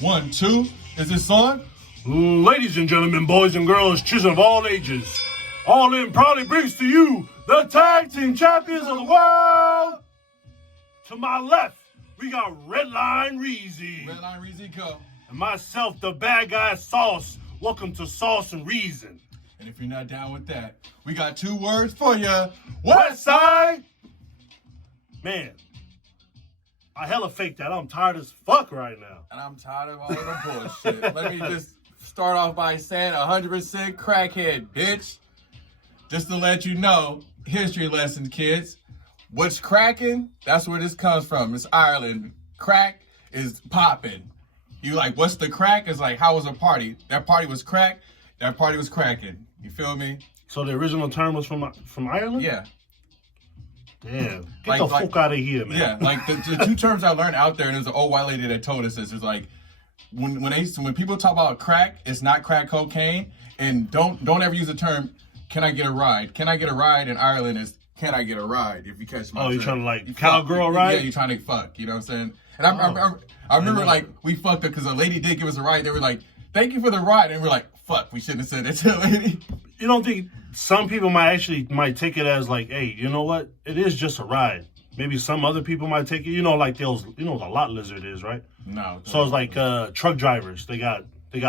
1, 2. Is this on? Ladies and gentlemen, boys and girls, children of all ages, All In proudly brings to you the tag team champions of the world. To my left, we got Redline Riez. Redline Riez, go. And myself, the bad guy Sauce. Welcome to Sauce and Reason. And if you're not down with that, we got 2 words for you. West Side. Man, I hella faked that. I'm tired as fuck right now. And I'm tired of all the bullshit. Let me just start off by saying 100% crackhead, bitch. Just to let you know, history lesson, kids. What's cracking? That's where this comes from. It's Ireland. Crack is popping. You like, what's the crack? It's like, how was a party? That party was crack. That party was cracking. You feel me? So the original term was from Ireland? Yeah. Damn. Get the fuck out of here, man. Yeah, like the 2 terms I learned out there, and there's an old white lady that told us this. It's like, when people talk about crack, it's not crack cocaine. And don't ever use the term, can I get a ride? Can I get a ride in Ireland is, can I get a ride? If you catch my you're trying to like cowgirl ride? Yeah, you're trying to fuck. You know what I'm saying? And I remember like we fucked up because a lady did give us a ride. They were like, thank you for the ride. And we're like, fuck, we shouldn't have said that to a lady. You don't think some people might take it as like, hey, you know what? It is just a ride. Maybe some other people might take it, like those, the lot lizard is, right? No. So it's like truck drivers. They got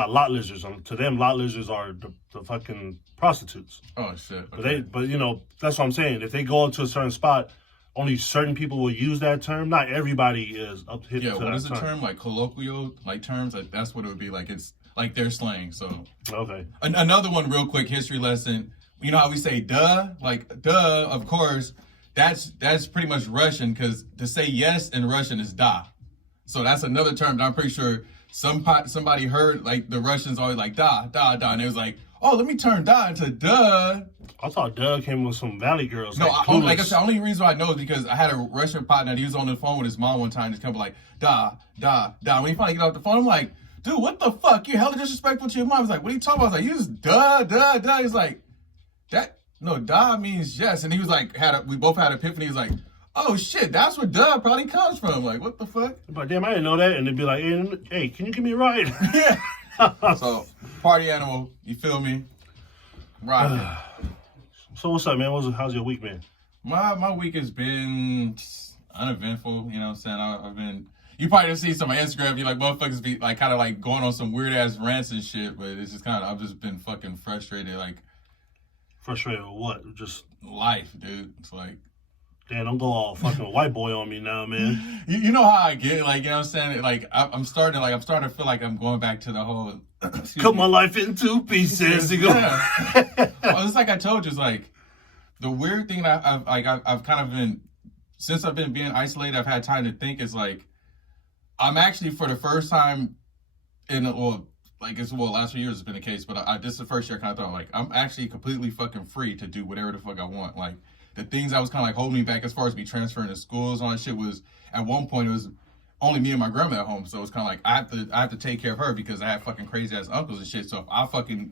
lot lizards. To them, lot lizards are the fucking prostitutes. Oh shit. Okay. But that's what I'm saying. If they go into a certain spot, only certain people will use that term. Not everybody is up to hit. Yeah. To What that is the term. term? Like colloquial, like terms. Like that's what it would be. Like it's like their slang. So okay. Another one, real quick history lesson. You know how we say "duh"? Like "duh," of course. That's pretty much Russian because to say yes in Russian is "da." So that's another term that I'm pretty sure somebody heard. Like the Russians always like "da, da, da," and it was like, oh, let me turn "da" into "duh." I thought "duh" came with some Valley Girls. No, like I said, the only reason I know is because I had a Russian partner that he was on the phone with his mom one time. Just kind of like "da, da, da." When he finally get off the phone, I'm like, dude, what the fuck? You're hella disrespectful to your mom. He's like, what are you talking about? I was like, you just "duh, duh, duh." He's like, that. No, "da" means yes. And he was like, we both had epiphany. He's like, oh shit, that's where "duh" probably comes from. Like, what the fuck? But damn, I didn't know that. And they'd be like, hey, can you give me a ride? Yeah. So, party animal, you feel me? Right. So what's up, man? How's your week, man? My week has been uneventful. You know what I'm saying? I've been. You probably see some on Instagram. You're like, motherfuckers be like kind of like going on some weird ass rants and shit. But it's just kind of, I've just been fucking frustrated. Like, frustrated with what? Just life, dude. It's like, damn, don't go all fucking white boy on me now, man. You know how I get, like, you know what I'm saying? Like, I'm starting to feel like I'm going back to the whole cut my life in 2 pieces. Yeah. Well, it's like I told you, it's like the weird thing that I've kind of been, since I've been being isolated, I've had time to think is like, I'm actually for the first time last few years has been the case, but this is the first year I kind of thought like, I'm actually completely fucking free to do whatever the fuck I want. Like the things that was kind of like holding me back as far as me transferring to schools and all that shit was, at one point it was only me and my grandma at home. So it's kind of like, I have to take care of her because I have fucking crazy ass uncles and shit. So if I fucking,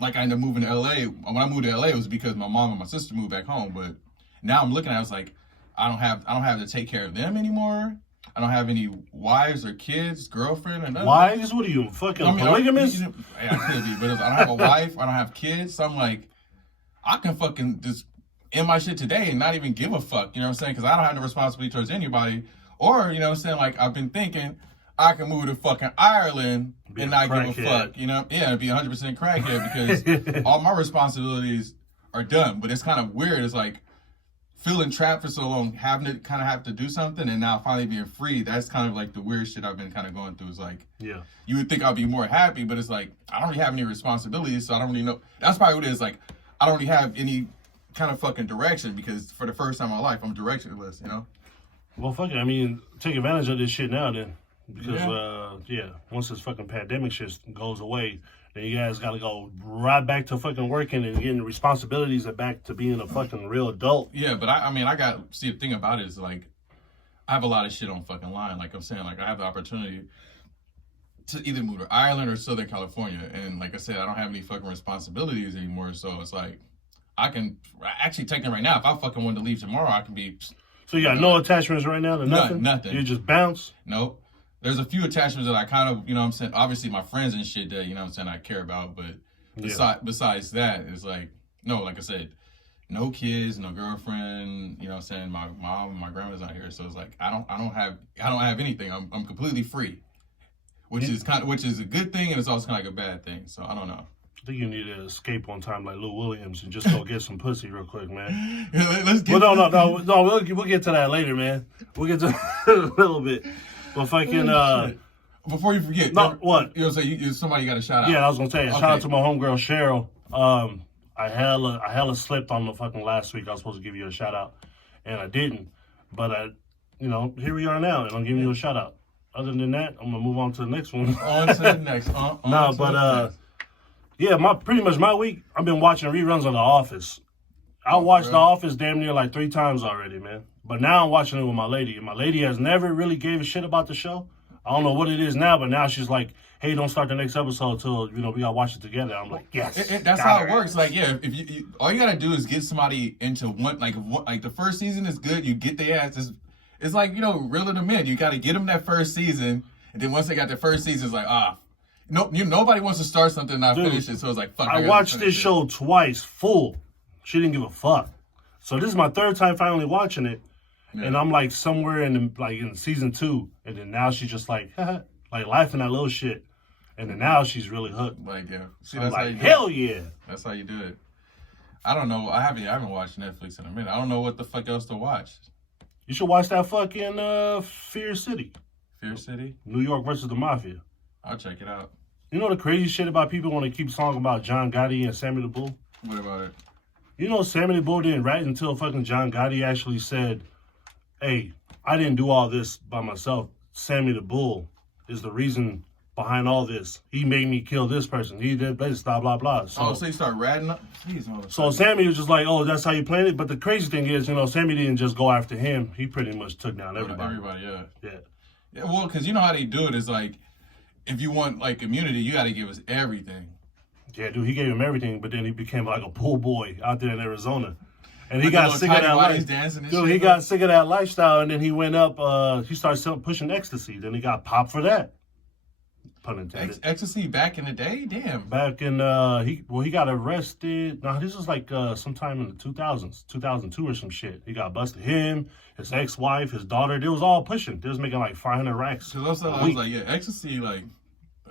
like I ended up moving to LA, when I moved to LA, it was because my mom and my sister moved back home. But now I'm looking at it, it's like, I don't have to take care of them anymore. I don't have any wives or kids, girlfriend, or nothing. Wives? What are you, fucking polygamous? Yeah, I could be, but I don't have a wife. I don't have kids. So I'm like, I can fucking just end my shit today and not even give a fuck. You know what I'm saying? Because I don't have no responsibility towards anybody. Or, you know what I'm saying? Like, I've been thinking I can move to fucking Ireland and not give a fuck. You know? Yeah, and be 100% crackhead because all my responsibilities are done. But it's kind of weird. It's like, feeling trapped for so long, having to kind of have to do something, and now finally being free, that's kind of like the weird shit I've been kind of going through. Is like, yeah, you would think I'd be more happy, but it's like, I don't really have any responsibilities, so I don't really know. That's probably what it is. Like, I don't really have any kind of fucking direction because for the first time in my life, I'm directionless, you know? Well, fuck it. I mean, take advantage of this shit now then. Because, once this fucking pandemic shit goes away, then you guys gotta go right back to fucking working and getting the responsibilities and back to being a fucking real adult. Yeah, but the thing about it is like, I have a lot of shit on fucking line. Like I'm saying, like I have the opportunity to either move to Ireland or Southern California. And like I said, I don't have any fucking responsibilities anymore. So it's like, I can actually take them right now. If I fucking wanted to leave tomorrow, I can be. So you got no attachments right now to nothing? Nothing. You just bounce? Nope. there's a few attachments that I kind of, you know what I'm saying, obviously my friends and shit that, you know what I'm saying, I care about, but besides that, it's like, no, like I said, no kids, no girlfriend, you know what I'm saying, my mom and my grandma's not here, so it's like, I don't have anything. I'm completely free, which is a good thing, and it's also kind of like a bad thing, so I don't know. I think you need to escape one time like Lou Williams and just go get some pussy real quick, man. Let's get. Well, no. We'll get to that later, man. We'll get to that in a little bit. But fucking before you forget, no, what? You know, say somebody got a shout out. Yeah, I was gonna say shout out to my homegirl Cheryl. I hella slipped on the fucking last week. I was supposed to give you a shout out, and I didn't. But here we are now, and I'm giving you a shout out. Other than that, I'm gonna move on to the next one. On to the next. Yeah, pretty much my week, I've been watching reruns of The Office. I watched The Office damn near like 3 times already, man. But now I'm watching it with my lady. And my lady has never really gave a shit about the show. I don't know what it is now, but now she's like, hey, don't start the next episode till, we gotta watch it together. I'm like, yes. That's how it works. Like, yeah, if you all you gotta do is get somebody into one, like the first season is good, you get their ass. It's like, reeling them in. You gotta get them that first season, and then once they got their first season, it's like, nobody wants to start something and not finish it, so it's like, fuck. I watched this show twice, full. She didn't give a fuck. So this is my 3rd time finally watching it, and I'm like somewhere in season 2, and then now she's just like, like laughing at little shit, and then now she's really hooked. Like, yeah, see, that's how like, you do hell it. Yeah. That's how you do it. I don't know. I haven't watched Netflix in a minute. I don't know what the fuck else to watch. You should watch that fucking Fear City. Fear City? New York versus the Mafia. I'll check it out. You know the crazy shit about people when they keep talking about John Gotti and Sammy the Bull? What about it? You know Sammy the Bull didn't rat until fucking John Gotti actually said, hey, I didn't do all this by myself. Sammy the Bull is the reason behind all this. He made me kill this person. He did this, blah, blah, blah. So you start ratting up? Jeez, so Sammy was just like, oh, that's how you planned it? But the crazy thing is, Sammy didn't just go after him. He pretty much took down everybody. Yeah, well, because you know how they do it is like, if you want like immunity, you got to give us everything. Yeah, dude, he gave him everything, but then he became like a pool boy out there in Arizona. And he like got sick of that lifestyle. Dude, he got sick of that lifestyle, and then he went up, he started pushing ecstasy. Then he got popped for that. Pun intended. Ecstasy back in the day? Damn. Back in, he got arrested. No, this was like sometime in the 2000s, 2002 or some shit. He got busted. Him, his ex-wife, his daughter, they was all pushing. They was making like 500 racks. Because I was like, yeah, ecstasy, like,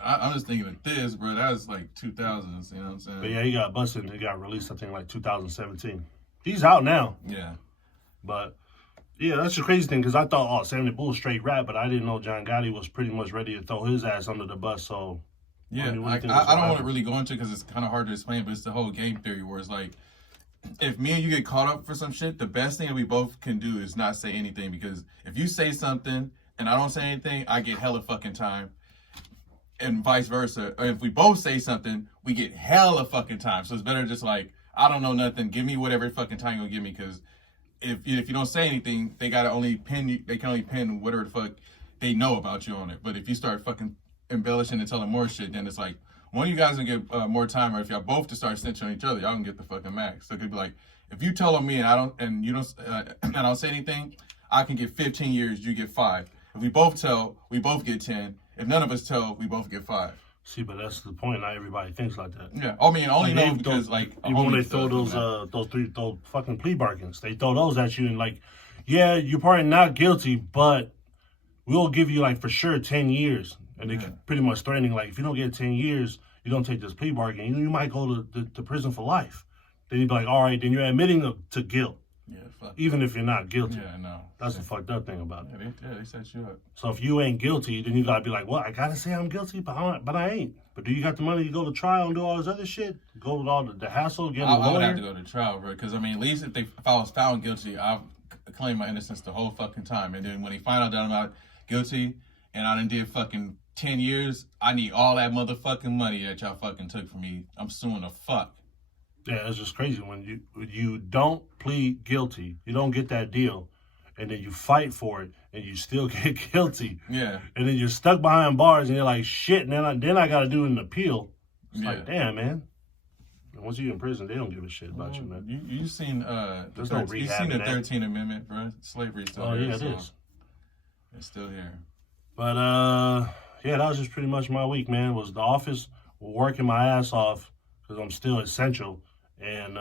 I'm just thinking of this, bro. That was like 2000s, you know what I'm saying? But yeah, he got busted and he got released, I think, like 2017. He's out now. Yeah. But, yeah, that's the crazy thing, because I thought, Sammy the Bull straight rap, but I didn't know John Gotti was pretty much ready to throw his ass under the bus, so... Yeah, I don't want to really go into it because it's kind of hard to explain, but it's the whole game theory where it's like, if me and you get caught up for some shit, the best thing that we both can do is not say anything, because if you say something and I don't say anything, I get hella fucking time. And vice versa. Or if we both say something, we get hella fucking time. So it's better just like, I don't know nothing. Give me whatever fucking time you'll give me, because if you don't say anything, they can only pin whatever the fuck they know about you on it. But if you start fucking embellishing and telling more shit, then it's like, one of you guys can get more time, or if y'all both to start snitching on each other, y'all can get the fucking max. So it could be like, if you tell on me and you don't and I don't say anything, I can get 15 years, you get 5. If we both tell, we both get 10. If none of us tell, we both get 5. See, but that's the point. Not everybody thinks like that. Yeah, I mean, only know because even when they throw those fucking plea bargains, they throw those at you and like, yeah, you're probably not guilty, but we'll give you like for sure 10 years, and they pretty much threatening like, if you don't get 10 years, you don't take this plea bargain, you might go to prison for life. Then you'd be like, all right, then you're admitting to guilt. Yeah, fuck. Even if you're not guilty. Yeah, no. That's the fucked up thing about it. Yeah, they set you up. So if you ain't guilty, then you gotta be like, well, I gotta say I'm guilty, but I ain't. But do you got the money to go to trial and do all this other shit? Go with all the hassle, get a lawyer? I would have to go to trial, bro. Because, I mean, at least if I was found guilty, I've claimed my innocence the whole fucking time. And then when they find out that I'm not guilty and I done did fucking 10 years, I need all that motherfucking money that y'all fucking took from me. I'm suing the fuck. Yeah, it's just crazy. When you don't plead guilty, you don't get that deal, and then you fight for it, and you still get guilty. Yeah. And then you're stuck behind bars, and you're like, shit, and then I got to do an appeal. It's like, damn, man. And once you're in prison, they don't give a shit about you, man. You seen There's no rehab. You seen the 13th Amendment, bro? Slavery's still here. Yeah, it is. It's still here. But yeah, that was just pretty much my week, man. Was the office, working my ass off because I'm still essential, and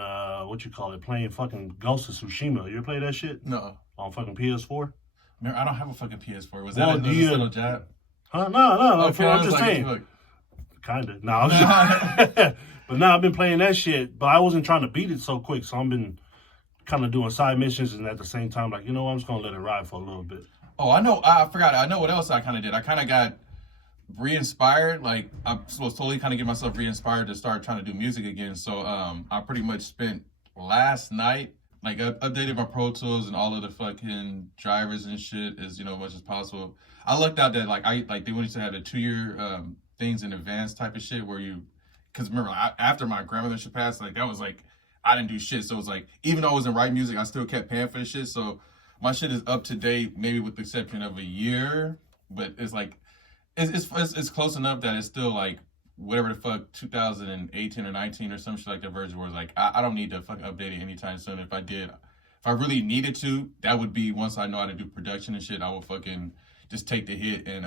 what you call it, playing fucking Ghost of Tsushima. You ever play that shit No. on fucking PS4? Man, I don't have a fucking PS4. Was Well, that a little jab? Huh? No. Okay, I'm just saying. Look. Kinda. No, I'm just, but now I've been playing that shit, but I wasn't trying to beat it so quick, so I've been kind of doing side missions, and at the same time, like, you know what, I'm just gonna let it ride for a little bit. Oh, I know. I forgot. I know what else I kind of did. I kind of got re-inspired. Like, I was slowly kind of get myself re-inspired to start trying to do music again. So I pretty much spent last night, like, updated my Pro Tools and all of the fucking drivers and shit as, you know, much as possible. I lucked out that, like, they wanted to have the 2-year things in advance type of shit where you, because remember, after my grandmother should pass, like, that was like, I didn't do shit. So it was like, even though I wasn't writing music, I still kept paying for the shit. So my shit is up to date, maybe with the exception of a year, but it's like, it's close enough that it's still like, whatever the fuck, 2018 or 19 or some shit like that version where it's like, I don't need to fucking update it anytime soon. If I really needed to, that would be once I know how to do production and shit, I would fucking just take the hit and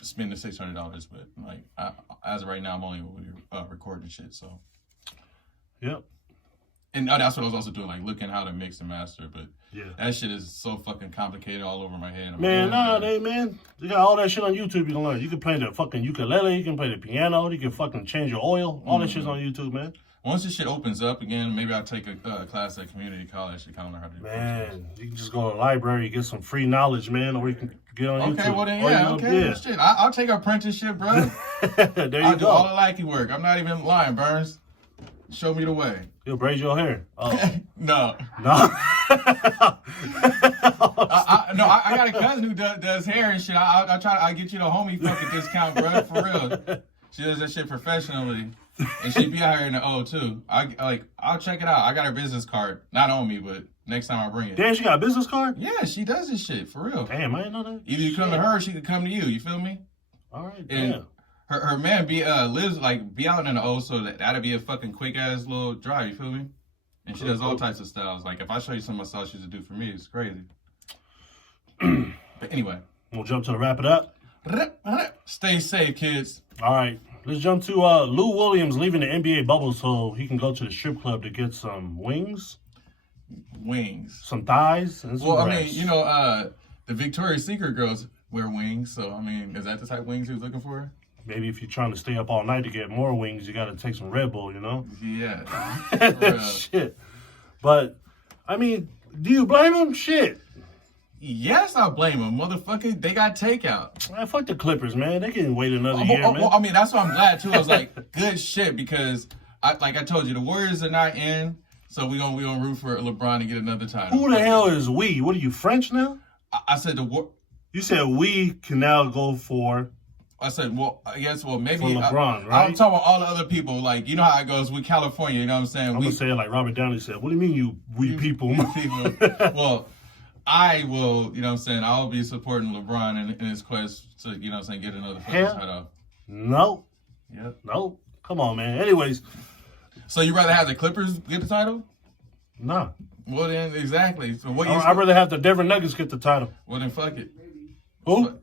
spend the $600. But like, as of right now, I'm only recording shit, so. Yep. And that's what I was also doing, like looking how to mix and master. But yeah, that shit is so fucking complicated all over my head. Man, man, you got all that shit on YouTube you can learn. You can play the fucking ukulele, you can play the piano, you can fucking change your oil. All that shit's on YouTube, man. Once this shit opens up again, maybe I'll take a class at community college to kind of learn how to do it. Man, you can just go to the library, get some free knowledge, man, or you can get on YouTube. Okay, well then, yeah, okay. Yeah. Shit, I'll take apprenticeship, bro. There I'll you do go. all the lackey work. I'm not even lying, Burns. Show me the way. You'll braid your hair. Oh. No. No. I got a cousin who does hair and shit. I'll get you the homie fucking discount, bro, for real. She does that shit professionally. And she be out here in the O too. I'll check it out. I got her business card. Not on me, but next time I bring it. Damn, she got a business card? Yeah, she does this shit, for real. Damn, I didn't know that. Either you come to her or she could come to you, you feel me? All right, and damn. Her man be out in the O, so that'll be a fucking quick ass little drive, you feel me? And she does all types of styles. Like if I show you some of my styles she used to do for me, it's crazy. But anyway. We'll jump to the wrap it up. Stay safe, kids. All right. Let's jump to Lou Williams leaving the NBA bubble so he can go to the strip club to get some wings. Some thighs, and some Well, breasts. I mean, you know, the Victoria's Secret girls wear wings, so I mean, is that the type of wings he was looking for? Maybe if you're trying to stay up all night to get more wings, you got to take some Red Bull, you know? Yeah. Shit. But, I mean, do you blame him? Shit. Yes, I blame him, motherfucker. They got takeout. Man, fuck the Clippers, man. They can wait another year, man. Well, I mean, that's why I'm glad too. I was like, good shit, because I told you, the Warriors are not in, so we gonna root for LeBron to get another title. Who the hell is we? What are you, French now? I said You said we can now go for. I said, well, I guess, maybe. For LeBron, right? I'm talking about all the other people. Like, you know how it goes with California, you know what I'm saying? I'm going to say it like Robert Downey said. What do you mean, we people? People. Well, I will, you know what I'm saying, I'll be supporting LeBron in his quest to, you know what I'm saying, get another fucking title. No. Yep. No. Come on, man. Anyways. So you rather have the Clippers get the title? No. Well, then, exactly. So what I'd rather have the Denver Nuggets get the title. Well, then fuck it. Who?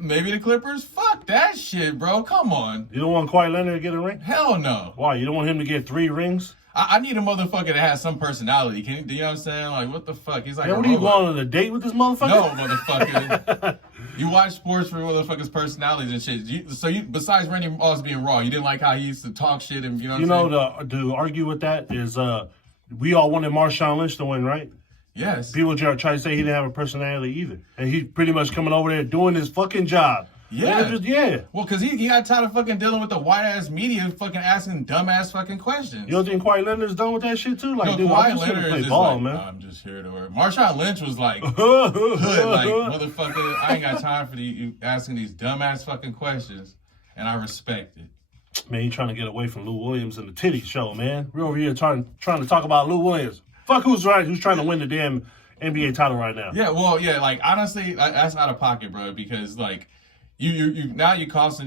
Maybe the Clippers? Fuck that shit, bro. Come on. You don't want Kawhi Leonard to get a ring? Hell no. Why? You don't want him to get 3 rings? I need a motherfucker that has some personality. You know what I'm saying? Like, what the fuck? He's like, what are you going on a date with this motherfucker? No, motherfucker. You watch sports for motherfuckers' personalities and shit. Besides Randy Moss being raw, you didn't like how he used to talk shit and, you know what I'm saying? To argue with that is, we all wanted Marshawn Lynch to win, right? Yes. People try to say he didn't have a personality either. And he's pretty much coming over there doing his fucking job. Yeah. Well, because he got tired of fucking dealing with the white-ass media fucking asking dumb-ass fucking questions. You don't think Kawhi Leonard's done with that shit too? Like, no, dude, Kawhi I'm just here to Leonard play is just ball, like, man. I'm just here to work. Marshawn Lynch was like, hood, like, motherfucker, I ain't got time for you asking these dumb-ass fucking questions, and I respect it. Man, you trying to get away from Lou Williams and the titty show, man. We're over here trying to talk about Lou Williams. Fuck who's trying to win the damn NBA title right now. Yeah, well, yeah, like, honestly, that's out of pocket, bro, because, like, you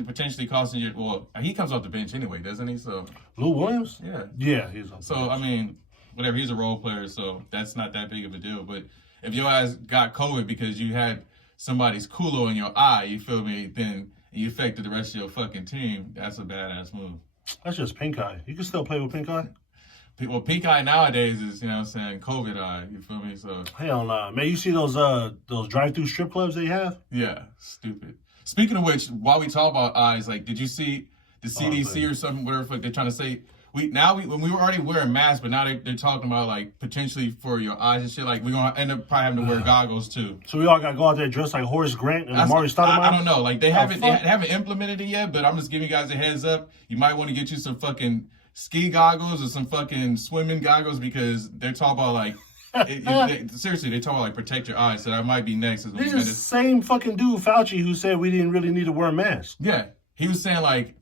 potentially costing you, well, he comes off the bench anyway, doesn't he? So Lou Williams? Yeah. Yeah, he's off the bench. I mean, whatever, he's a role player, so that's not that big of a deal. But if your ass got COVID because you had somebody's culo in your eye, you feel me? Then you affected the rest of your fucking team. That's a badass move. That's just pink eye. You can still play with pink eye. Well, pink eye nowadays is, you know what I'm saying, COVID eye. You feel me? So hell nah. Man, you see those drive-through strip clubs they have? yeah, stupid. Speaking of which, while we talk about eyes, like, did you see the CDC or something, whatever the fuck they're trying to say? When we were already wearing masks, but now they're talking about, like, potentially for your eyes and shit, like, we're going to end up probably having to wear goggles, too. So we all got to go out there dressed like Horace Grant and Amari Stoudemire? I don't know. Like, they haven't implemented it yet, but I'm just giving you guys a heads up. You might want to get you some fucking ski goggles or some fucking swimming goggles because they're talking about, like, seriously, they talk about, like, protect your eyes, so that might be next. This is the same fucking dude, Fauci, who said we didn't really need to wear masks. Yeah. He was saying, like,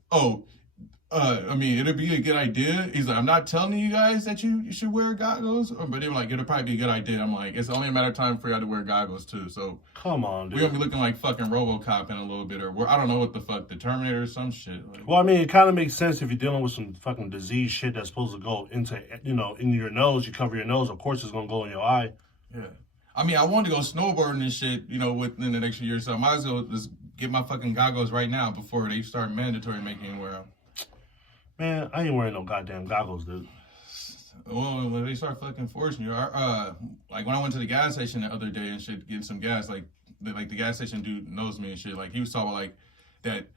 I mean, it'd be a good idea. He's like, I'm not telling you guys that you should wear goggles, but they were like, it'll probably be a good idea. I'm like, it's only a matter of time for y'all to wear goggles, too. So, come on, dude. We're going to be looking like fucking RoboCop in a little bit, or I don't know what the fuck, the Terminator or some shit. Like, well, I mean, it kind of makes sense if you're dealing with some fucking disease shit that's supposed to go into, in your nose. You cover your nose, of course it's going to go in your eye. Yeah. I mean, I wanted to go snowboarding and shit, within the next year, so I might as well just get my fucking goggles right now before they start mandatory making me wear them. Man, I ain't wearing no goddamn goggles, dude. Well, when they start fucking forcing you, like when I went to the gas station the other day and shit, getting some gas, like the gas station dude knows me and shit. Like he was talking about like that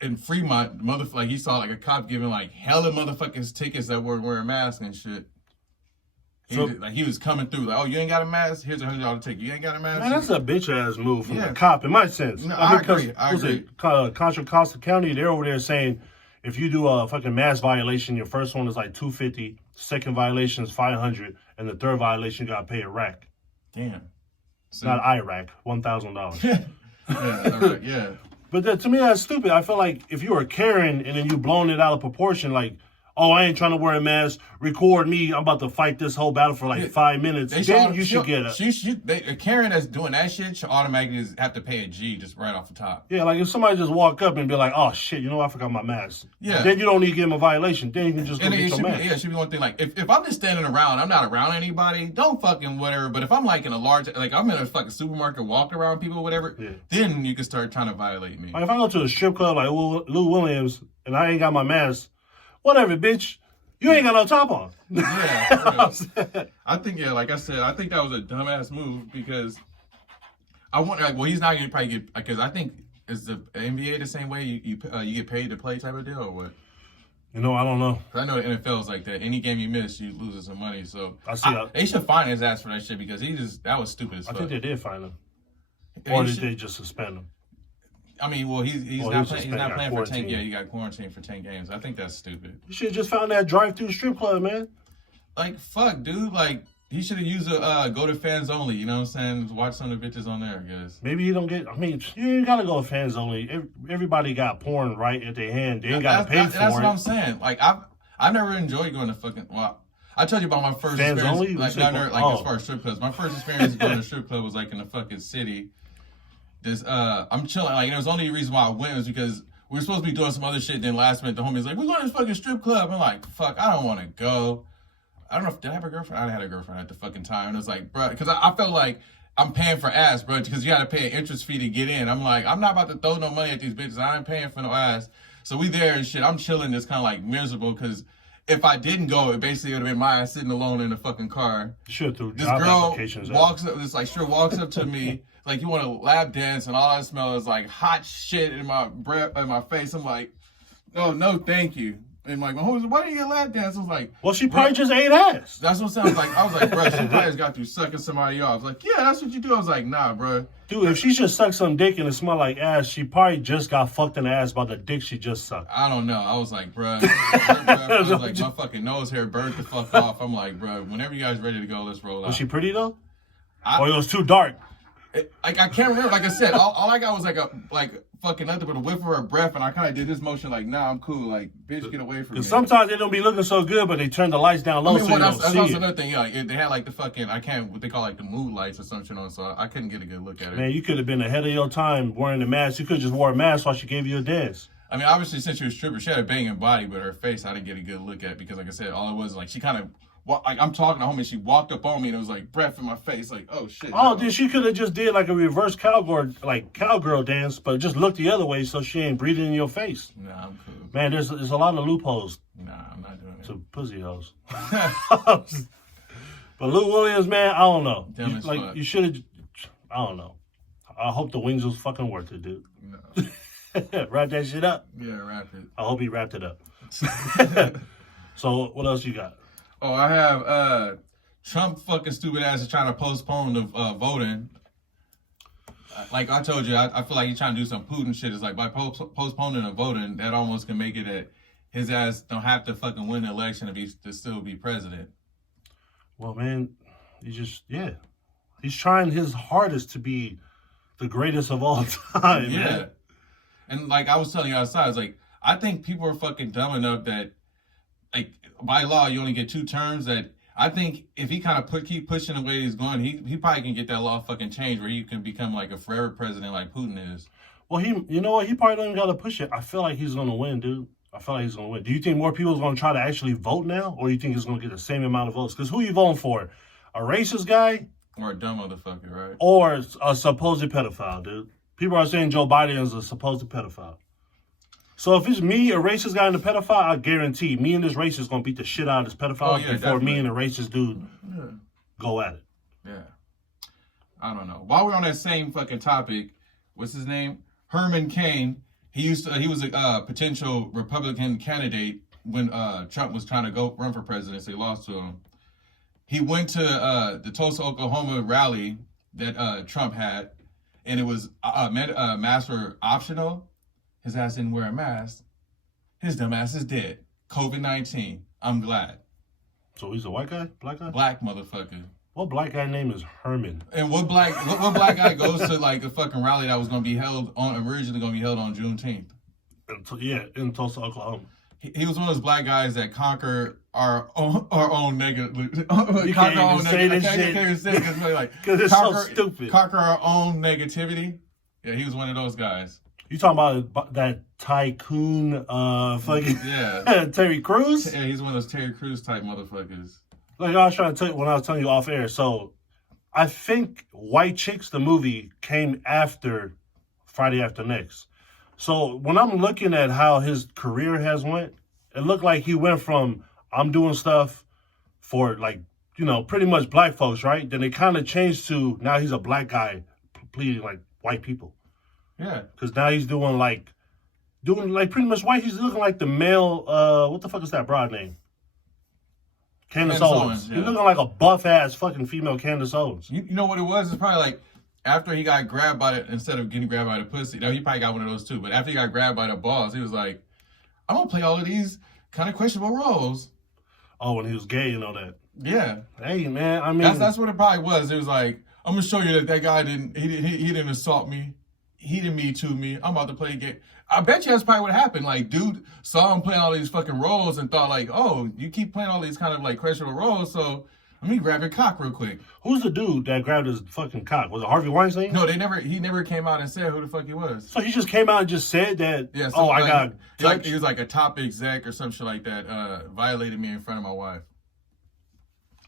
in Fremont, like he saw like a cop giving like hella motherfuckers tickets that weren't wearing masks and shit. He was coming through like, oh, you ain't got a mask? Here's $100 ticket. You ain't got a mask? Man, that's a bitch ass move from the cop, in my sense. No, I agree. Contra Costa County, they're over there saying, if you do a fucking mask violation, your first one is like $250, second violation is $500, and the third violation you gotta pay Iraq. Damn. So, not Iraq, $1,000. Yeah. But to me, that's stupid. I feel like if you were Karen and then you blown it out of proportion, like, oh, I ain't trying to wear a mask. Record me. I'm about to fight this whole battle for like 5 minutes. Then you should get a Karen that's doing that shit should automatically have to pay a G just right off the top. Yeah, like if somebody just walk up and be like, oh shit, I forgot my mask. Yeah. Then you don't need to give them a violation. Then you can just go get your mask. Yeah, it should be one thing. Like if I'm just standing around, I'm not around anybody, don't fucking whatever. But if I'm like in a large, like I'm in a fucking supermarket walking around people, whatever, then you can start trying to violate me. Like if I go to a strip club like Lou Williams and I ain't got my mask, whatever, bitch. You ain't got no top on. Yeah. I think, like I said, I think that was a dumbass move because I wonder, like, well, he's not going to probably get, because I think, is the NBA the same way you get paid to play type of deal or what? I don't know. I know the NFL is like that. Any game you miss, you lose some money. So they should fine his ass for that shit because that was stupid as fuck. I think they did fine him. Or did they just suspend him? I mean, well, he's not playing for 10 games. Yeah, he got quarantined for 10 games. I think that's stupid. You should have just found that drive-through strip club, man. Like, fuck, dude. Like, he should have used a go to fans only. You know what I'm saying? Watch some of the bitches on there, I guess. Maybe you don't get. I mean, you ain't gotta go to fans only. Everybody got porn right at their hand. They ain't gotta pay for it. That's what I'm saying. Like, I've never enjoyed going to fucking. Well, I told you about my first fans experience. Only? Like, as far as strip clubs, my first experience going to a strip club was like in the fucking city. I'm chilling. Like, it was the only reason why I went was because we were supposed to be doing some other shit. Then last minute, the homie's like, "We're going to this fucking strip club." I'm like, "Fuck, I don't want to go." I don't know if did I have a girlfriend. I had a girlfriend at the fucking time, and it was like, bro, because I felt like I'm paying for ass, bro, because you got to pay an entrance fee to get in. I'm like, I'm not about to throw no money at these bitches. I ain't paying for no ass. So we there and shit. I'm chilling, just kind of like miserable because if I didn't go, it basically would have been my ass sitting alone in the fucking car. Sure, through this girl walks up. This walks up to me. Like, you want to lap dance, and all I smell is, like, hot shit in my breath, in my face. I'm like, no, thank you. And, like, my homie, why do you get lap dance? I was like, well, she probably just ate ass. That's what sounds like. I was like, bro, she probably just got through sucking somebody off. I was like, yeah, that's what you do. I was like, nah, bro. Dude, if she just sucked some dick and it smelled like ass, she probably just got fucked in the ass by the dick she just sucked. I don't know. I was like, bro. I was like, my fucking nose hair burned the fuck off. I'm like, bro, whenever you guys ready to go, let's roll out. Was she pretty, though? Or it was too dark? I can't remember. Like I said, all I got was like fucking nothing but a whiff of her breath, and I kind of did this motion like, nah, I'm cool. Like, bitch, get away from me. Sometimes they don't be looking so good, but they turn the lights down low so you don't see that's also another thing. Yeah, like, they had like the fucking what they call like the mood lights or something on, so I couldn't get a good look at it. Man, you could have been ahead of your time wearing the mask. You could have just wore a mask while she gave you a dance. I mean, obviously, since she was a stripper, she had a banging body, but her face I didn't get a good look at because, like I said, all it was like she kind of like I'm talking to homie, she walked up on me and it was like breath in my face, like, oh shit. Oh, then she could have just did like a reverse cowgirl dance, but just looked the other way so she ain't breathing in your face. Nah, I'm cool. Man, there's a lot of loopholes. Nah, I'm not doing it. To pussy hoes. But Lou Williams, man, I don't know. You should have. I don't know. I hope the wings was fucking worth it, dude. No. Wrap that shit up. Yeah, wrap it. I hope he wrapped it up. So what else you got? Oh, I have Trump fucking stupid ass is trying to postpone the voting. Like I told you, I feel like he's trying to do some Putin shit. It's like by postponing the voting, that almost can make it that his ass don't have to fucking win the election to still be president. Well, man, he's trying his hardest to be the greatest of all time. Yeah. Man. And like I was telling you outside, it's like, I think people are fucking dumb enough that, like, by law, you only get 2 terms. That I think if he kind of keep pushing the way he's going, he probably can get that law fucking changed where he can become like a forever president like Putin is. Well, you know what? He probably don't even got to push it. I feel like he's going to win, dude. I feel like he's going to win. Do you think more people are going to try to actually vote now? Or you think he's going to get the same amount of votes? Because who you voting for? A racist guy? Or a dumb motherfucker, right? Or a supposed pedophile, dude. People are saying Joe Biden is a supposed pedophile. So if it's me, a racist guy, and a pedophile, I guarantee me and this racist going to beat the shit out of this pedophile before definitely. Me and the racist dude go at it. Yeah. I don't know. While we're on that same fucking topic, what's his name? Herman Cain. He was a potential Republican candidate when Trump was trying to run for president. So he lost to him. He went to the Tulsa, Oklahoma rally that Trump had, and it was masks were optional. His ass didn't wear a mask. His dumb ass is dead. COVID-19. I'm glad. So he's a white guy? Black guy? Black motherfucker. What black guy name is Herman? And what black guy goes to like a fucking rally that was going to be originally going to be held on Juneteenth? Yeah, in Tulsa, Oklahoma. He was one of those black guys that conquer our own negative. You can't even say this shit. Because it's so stupid. Conquer our own negativity. Yeah, he was one of those guys. You talking about that tycoon, fucking yeah. Terry Crews? Yeah, he's one of those Terry Crews type motherfuckers. Like I was trying to tell you when I was telling you off air. So, I think White Chicks, the movie, came after Friday After Next. So when I'm looking at how his career has went, it looked like he went from I'm doing stuff for like pretty much black folks, right? Then it kind of changed to now he's a black guy pleading like white people. Yeah. Because now he's doing like pretty much white. He's looking like the male, what the fuck is that broad name? Candace Owens. Yeah. He's looking like a buff-ass fucking female Candace Owens. You know what it was? It's probably like after he got grabbed by it, instead of getting grabbed by the pussy, he probably got one of those too. But after he got grabbed by the balls, he was like, I'm going to play all of these kind of questionable roles. Oh, when he was gay and all that. Yeah. Hey, man, I mean. That's what it probably was. It was like, I'm going to show you that guy he didn't assault me. He didn't Me Too me. I'm about to play a game. I bet you that's probably what happened. Like, dude saw him playing all these fucking roles and thought like, oh, you keep playing all these kind of like questionable roles, so let me grab your cock real quick. Who's the dude that grabbed his fucking cock? Was it Harvey Weinstein? No, he never came out and said who the fuck he was. So he just came out and just said that, yeah, so I got touched. He was like a top exec or some shit like that, violated me in front of my wife.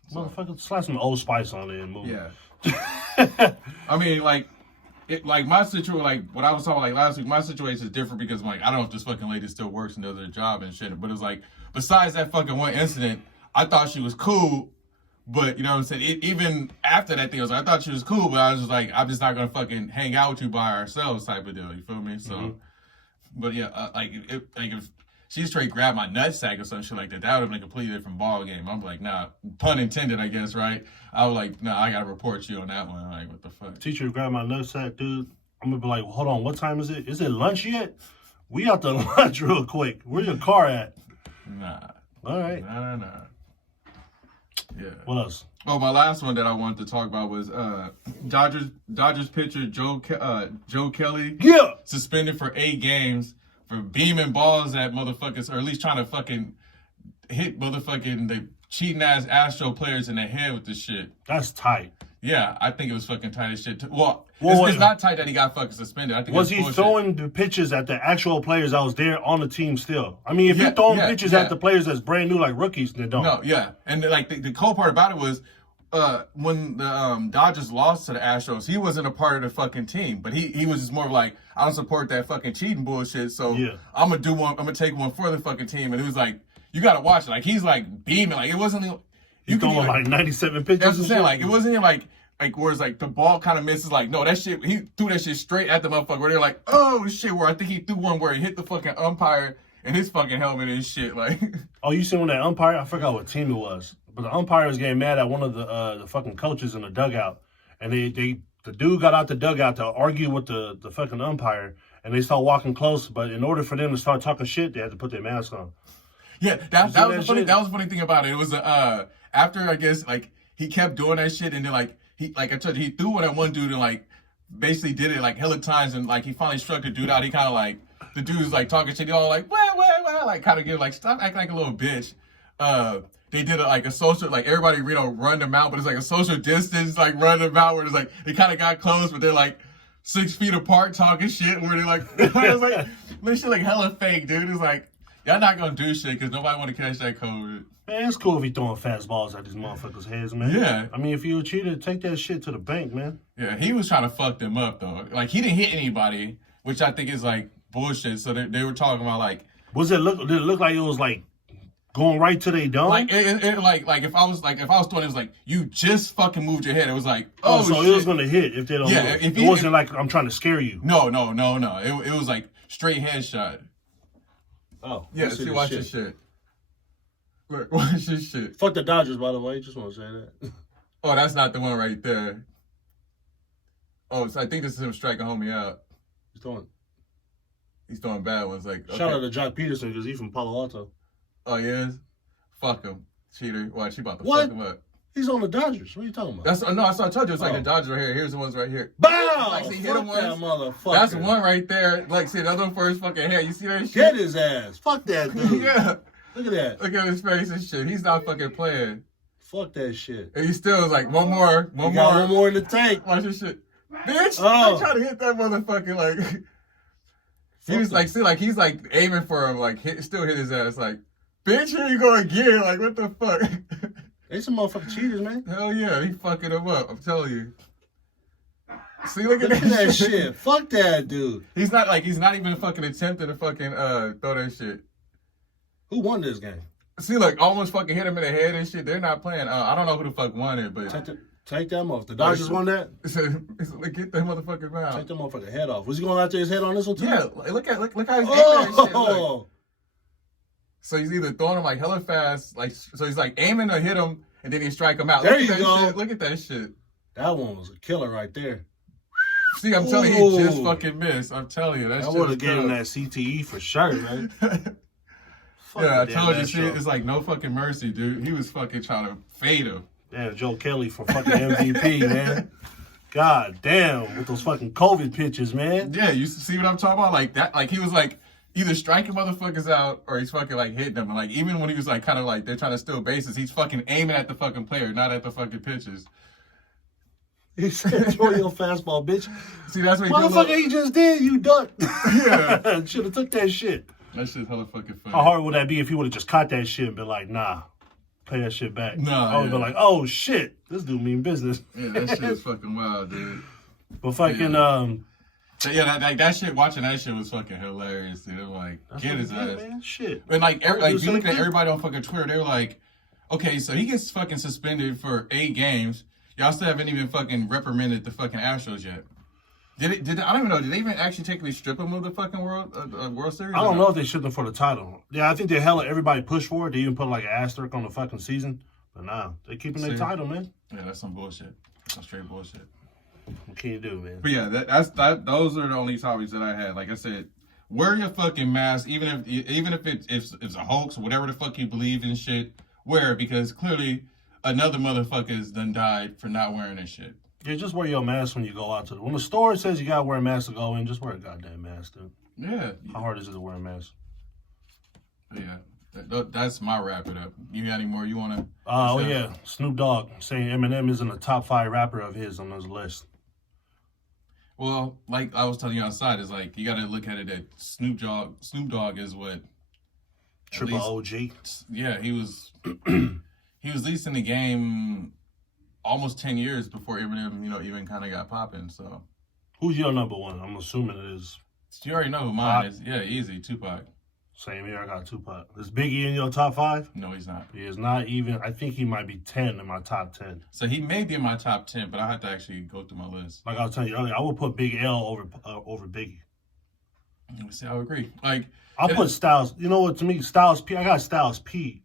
So. Motherfucker, slap some Old Spice on it and move. Yeah. I mean, like my situation, like what I was talking like last week, my situation is different because I'm like, I don't know if this fucking lady still works and does her job and shit. But it was like, besides that fucking one incident, I thought she was cool. But, you know what I'm saying? even after that thing, I thought she was cool, but I was just like, I'm just not going to fucking hang out with you by ourselves type of deal. You feel me? So, but yeah, if she straight grabbed my nutsack or some shit like that, that would have been a completely different ball game. I'm like, nah, pun intended, I guess, right? I was like, nah, I got to report you on that one. I'm like, what the fuck? Teacher grabbed my nutsack, dude. I'm going to be like, hold on, what time is it? Is it lunch yet? We out to lunch real quick. Where's your car at? Nah. All right. Nah. Yeah. What else? Oh, my last one that I wanted to talk about was Dodgers pitcher Joe Kelly. Yeah. Suspended for 8 games for beaming balls at motherfuckers, or at least trying to fucking hit motherfucking the cheating ass Astro players in the head with this shit. That's tight. Yeah, I think it was fucking tight as shit. Well, Well, it's not tight that he got fucking suspended. I think Was it's he bullshit. throwing the pitches at the actual players that was there on the team still? I mean, if Yeah, you're throwing yeah, pitches yeah. at the players that's brand new, like rookies, then don't. No, yeah, and like the cool part about it was, when the Dodgers lost to the Astros, he wasn't a part of the fucking team, but he was just more of like, I don't support that fucking cheating bullshit, so Yeah. I'm gonna take one for the fucking team, and it was like, you gotta watch it, like he's like beaming, like it wasn't. You could throwing like 97 pitches. That's what I'm and saying. shit? Like it wasn't even like where it's like the ball kind of misses. Like no, that shit he threw that shit straight at the motherfucker. Where they're like, oh shit. Where I think he threw one where he hit the fucking umpire and his fucking helmet and shit. Like Oh, you seen when that umpire? I forgot what team it was, but the umpire was getting mad at one of the fucking coaches in the dugout, and the dude got out the dugout to argue with the fucking umpire, and they start walking close. But in order for them to start talking shit, they had to put their mask on. yeah, that was the funny. shit? That was the funny thing about it. It was after I guess like he kept doing that shit and then like I told you he threw one at one dude and like basically did it like hella times and like he finally struck the dude out. He kind of like the dude's like talking shit. He all like well like kind of give like stop acting like a little bitch. They did like a social like everybody run them out, but it's like a social distance like run them out where it's like they kind of got close, but they're like 6 feet apart talking shit where they're like I was like this shit like hella fake, dude. It's like y'all not gonna do shit because nobody want to catch that COVID. Man, it's cool if he throwing fastballs at these motherfuckers' heads, man. Yeah. I mean, if you a cheater, take that shit to the bank, man. Yeah, he was trying to fuck them up though. Like he didn't hit anybody, which I think is like bullshit. So they were talking about like Did it look like it was like going right to their dome? like like if I was throwing it was like you just fucking moved your head. It was like so shit. it was gonna hit if they don't. Yeah, Move. It wasn't like I'm trying to scare you. No. It was like straight headshot. Oh, Yeah, see, watch this shit. Look, watch this shit. Fuck the Dodgers, by the way. Just want to say that. Oh, that's not the one right there. Oh, so I think this is him striking homie out. He's throwing bad ones. Like Shout out to Jock Peterson because he's from Palo Alto. Oh, yeah? Fuck him. Cheater. Watch, he about to What? fuck him up. He's on the Dodgers. What are you talking about? That's I told you it's like the Dodgers right here. Here's the ones right here. Bow! Like, see, hit Fuck him that once. motherfucker. That's one right there. Like, see another one for his fucking hair. You see that shit? Get his ass. Fuck that dude. Yeah. Look at that. Look at his face and shit. He's not fucking playing. Fuck that shit. And he still is like, one more. Got one more in the tank. Watch this shit. Bitch! Oh. I'm trying to hit that motherfucker like. He was Fuck like, see, like he's like aiming for him, like still hit his ass, like, bitch, here you go again, like what the fuck? They some motherfucking cheaters, man. Hell yeah, he fucking him up. I'm telling you. See, look at Look at that that shit. Fuck that dude. He's not even fucking attempting to fucking throw that shit. Who won this game? See, like almost fucking hit him in the head and shit. They're not playing. I don't know who the fuck won it, but Take them off. The Dodgers won that? it's like, get that motherfucking mouth. Take that motherfucking head off. Was he going after his head on this one too? Yeah, look how he's aiming that shit. Look. Oh! So he's either throwing him like hella fast, like so he's like aiming to hit him and then he strike him out. There Look you at that go. Shit. Look at that shit. That one was a killer right there. See, I'm telling you, he just Ooh. fucking missed. I'm telling you, that I shit would was have given him good. that CTE for sure, man. Yeah, I told you, Astro. shit. It's like no fucking mercy, dude. He was fucking trying to fade him. Damn, Joe Kelly for fucking MVP, man. God damn, with those fucking COVID pitches, man. Yeah, you see what I'm talking about? Like that, like he was like either striking motherfuckers out or he's fucking like hitting them. And like even when he was like kind of like they're trying to steal bases, he's fucking aiming at the fucking player, not at the fucking pitches. He said, throw your fastball, bitch. See, that's what he Motherfucker, he just did. You ducked. Yeah. Should have took that shit. That shit's hella fucking funny. How hard would that be if he would have just caught that shit and been like, nah, pay that shit back? Nah, I would have been yeah. like, oh shit, this dude mean business. Yeah, that shit is fucking wild, dude. But fucking, Yeah, that shit, watching that shit was fucking hilarious, dude. I'm like, get his ass. man. Shit. And like, you look at thing. everybody on fucking Twitter, they're like, okay, so he gets fucking suspended for 8 games. Y'all still haven't even fucking reprimanded the fucking Astros yet. I don't even know. Did they even actually technically strip him of the fucking World Series? I don't know if they shipped him for the title. Yeah, I think they hella everybody pushed for it. They even put like an asterisk on the fucking season. But nah, they keeping their title, man. Yeah, that's some bullshit. That's straight bullshit. What can you do, man? But yeah, those are the only topics that I had. Like I said, wear your fucking mask, even if it's a hoax, whatever the fuck you believe in shit. Wear it because clearly another motherfucker's done died for not wearing this shit. Yeah, just wear your mask when you go out to when the store says you gotta wear a mask to go in, just wear a goddamn mask, dude. Yeah. How hard is it to wear a mask? Yeah. That's my wrap it up. You got any more you want to? Oh yeah, Snoop Dogg saying Eminem isn't a top 5 rapper of his on his list. Well, like I was telling you outside, is like you got to look at it that Snoop Dogg is what Triple OG. Yeah, he was at least in the game almost 10 years before Eminem, even kind of got popping. So, who's your number one? I'm assuming it is. You already know who mine is. Yeah, easy, Tupac. Same here. I got Tupac. Is Biggie in your top 5? No, he's not. He is not even. I think he might be 10 in my top 10. So he may be in my top 10, but I have to actually go through my list. Like I was telling you earlier, I would put Big L over Biggie. Let me see. I would agree. Like I'll put Styles. You know what? To me, Styles P. I got Styles P.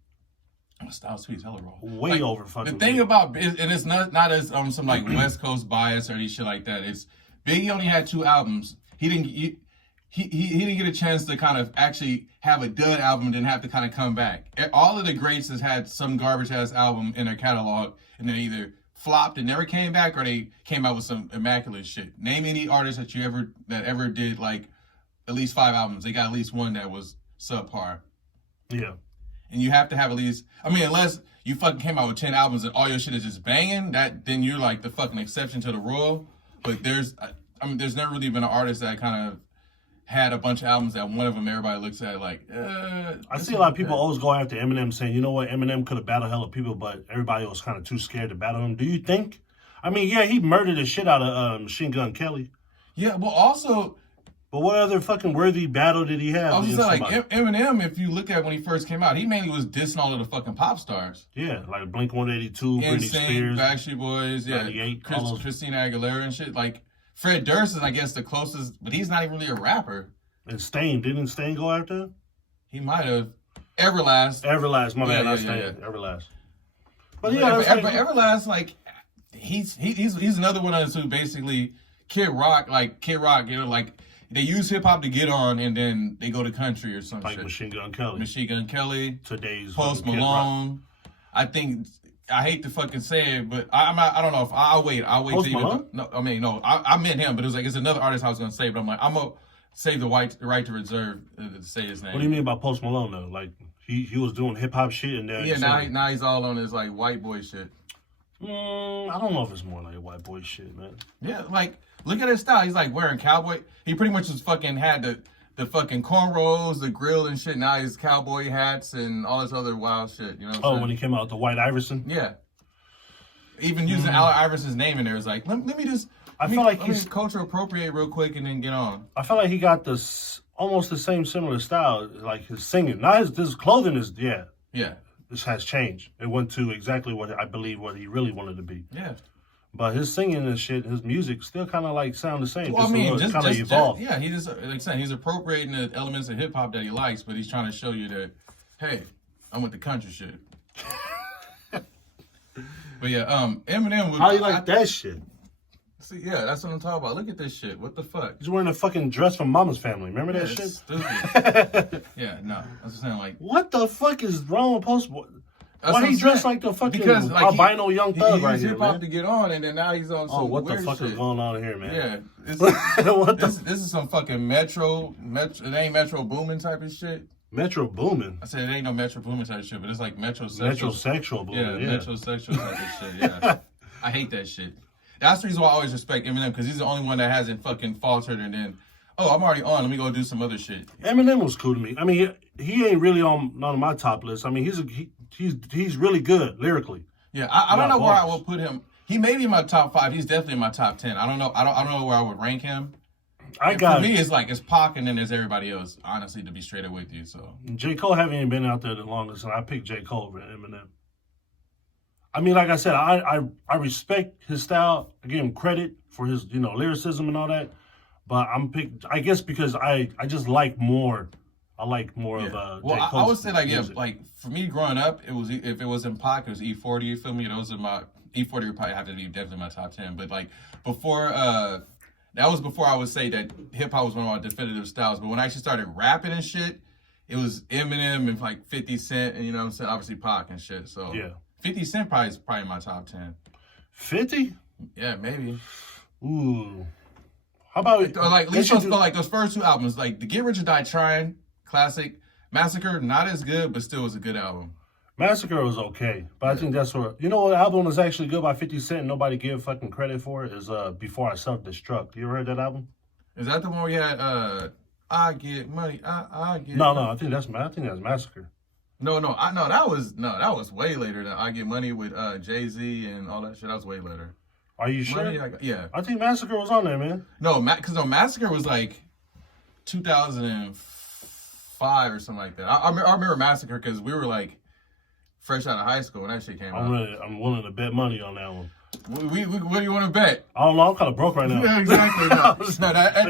Styles P is hella raw. Way over fucking. The thing about and it's not as some like West Coast bias or any shit like that. It's Biggie only had 2 albums. He didn't get a chance to kind of actually have a dud album and then have to kind of come back. All of the greats has had some garbage ass album in their catalog and then either flopped and never came back or they came out with some immaculate shit. Name any artist that ever did like at least 5 albums. They got at least one that was subpar. Yeah. And you have to have at least, unless you fucking came out with 10 albums and all your shit is just banging, then you're like the fucking exception to the rule. But there's never really been an artist that kind of had a bunch of albums that one of them everybody looks at like, I see a lot of people always go after Eminem saying, you know what, Eminem could have battled hella people, but everybody was kind of too scared to battle him. Do you think? Yeah, he murdered the shit out of Machine Gun Kelly. Yeah, well, also... But what other fucking worthy battle did he have? I was just saying, like, Eminem, if you look at when he first came out, he mainly was dissing all of the fucking pop stars. Yeah, like Blink-182, Britney Spears, Backstreet Boys, Christina Aguilera and shit. Like, Fred Durst is, I guess, the closest, but he's not even really a rapper. And Stain, didn't Stain go after him? He might have. Everlast, my bad, not Stain. Yeah. Everlast. But yeah, Everlast, like, he's another one of us who basically Kid Rock, like, they use hip hop to get on, and then they go to country or some like shit. Machine Gun Kelly. Today's Post Malone. I think I hate to fucking say it, but I don't know if I'll wait. Post Malone? I meant him, but it was like it's another artist I was gonna say, but I'm like I'm gonna save the right to reserve to say his name. What do you mean by Post Malone though? Like he was doing hip hop shit and then now he's all on his like white boy shit. I don't know if it's more like white boy shit, man. Yeah, like look at his style. He's like wearing cowboy. He pretty much just fucking had the fucking cornrows, the grill and shit. Now he's cowboy hats and all this other wild shit. You know? When he came out with the White Iverson. Yeah. Even using Allen Iverson's name in there is like, let me he's culture appropriate real quick and then get on. I feel like he got this almost the same similar style, like his singing. Now his clothing is yeah. This has changed. It went to exactly what I believe what he really wanted to be. Yeah. But his singing and shit, his music still kind of like sound the same. Well, just kind of evolved. Yeah, he just like I said, he's appropriating the elements of hip hop that he likes, but he's trying to show you that, hey, I'm with the country shit. But yeah, Eminem would. How you like that shit? See, yeah, that's what I'm talking about. Look at this shit. What the fuck? He's wearing a fucking dress from Mama's Family. Remember that shit? Stupid. Yeah, no. I was saying like. What the fuck is wrong with Post? Why he dressed like the fucking albino young thug right here, man? He used hip hop to get on, and then now he's on some what weird the fuck shit. Is going on here, man? Yeah. This is some fucking Metro. It ain't Metro Boomin type of shit. Metro Boomin? I said it ain't no Metro Boomin type of shit, but it's like metrosexual. Metrosexual Boomin, yeah. Metrosexual type of shit, yeah. I hate that shit. That's the reason why I always respect Eminem, because he's the only one that hasn't fucking faltered and then, I'm already on, let me go do some other shit. Eminem was cool to me. I mean, he ain't really on none of my top lists. I mean, he's really good lyrically. Yeah, I don't know where I will put him. He may be in my top 5. He's definitely in my top 10. I don't know. I don't know where I would rank him. For me, it's like it's Pac and then there's everybody else. Honestly, to be straight up with you, so J. Cole haven't even been out there the longest, and I picked J. Cole over Eminem. I mean, like I said, I respect his style. I give him credit for his lyricism and all that. But I guess because I just like more. I like more of Well, J. Cole's I would say like music. like for me growing up, if it was in Pac, it was E40. You feel me? Those are my E40 would probably have to be definitely my top 10. But like before, that was before I would say that hip hop was one of my definitive styles. But when I actually started rapping and shit, it was Eminem and like 50 Cent and what I'm saying, obviously Pac and shit. So yeah, 50 Cent probably is probably my top 10. 50? Yeah, maybe. Ooh. How about like at least like those first 2 albums, like the Get Rich or Die Trying classic, Massacre, not as good, but still was a good album. Massacre was okay, but I think that's what what album was actually good by 50 Cent and nobody give fucking credit for it is Before I Self Destruct. You ever heard that album? Is that the one where you had I get money, I get No, I think that's Massacre. No, that was way later than I Get Money with Jay-Z and all that shit. That was way later. Are you sure? Yeah. I think Massacre was on there, man. No, because Massacre was like 2005 or something like that. I remember Massacre because we were like fresh out of high school when that shit came out. I'm willing to bet money on that one. What do you want to bet? I don't know. I'm kind of broke right now. Yeah, exactly.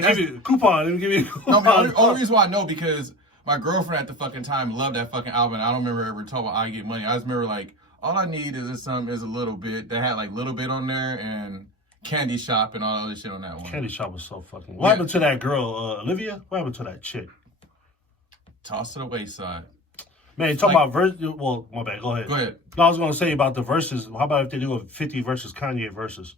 Give me a coupon. Let me give you a coupon. No, the only reason why I know because my girlfriend at the fucking time loved that fucking album. And I don't remember ever talking about I Get Money. I just remember like all I need is a little bit. They had like Little Bit on there and Candy Shop and all other shit on that one. Candy Shop was so fucking. What happened to that girl, Olivia? What happened to that chick? Tossed to the wayside. Man, talk about verse. Well, my bad. Go ahead. Go ahead. I was going to say about the verses. How about if they do a 50 versus Kanye versus?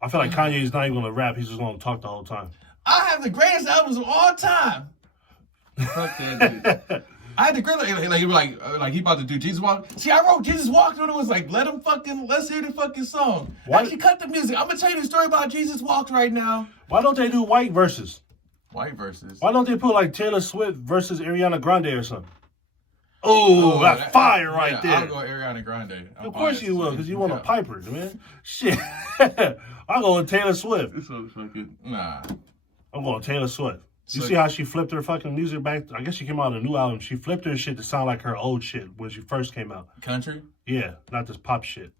I feel like Kanye's not even going to rap. He's just going to talk the whole time. I have the greatest albums of all time. Fuck that dude. I had the great like he about to do Jesus Walk. See, I wrote Jesus Walk when it was like let's hear the fucking song. What? Actually, cut the music. I'm gonna tell you the story about Jesus Walked right now. Why don't they do white verses? White verses. Why don't they put like Taylor Swift versus Ariana Grande or something? Oh, that's fire right there. I'll go Ariana Grande. Of course you will, because you want a Piper, man. Shit. I'll go with Taylor Swift. It's so fucking nah. I'm going Taylor Swift. You see how she flipped her fucking music back? I guess she came out with a new album. She flipped her shit to sound like her old shit when she first came out. Country? Yeah, not this pop shit.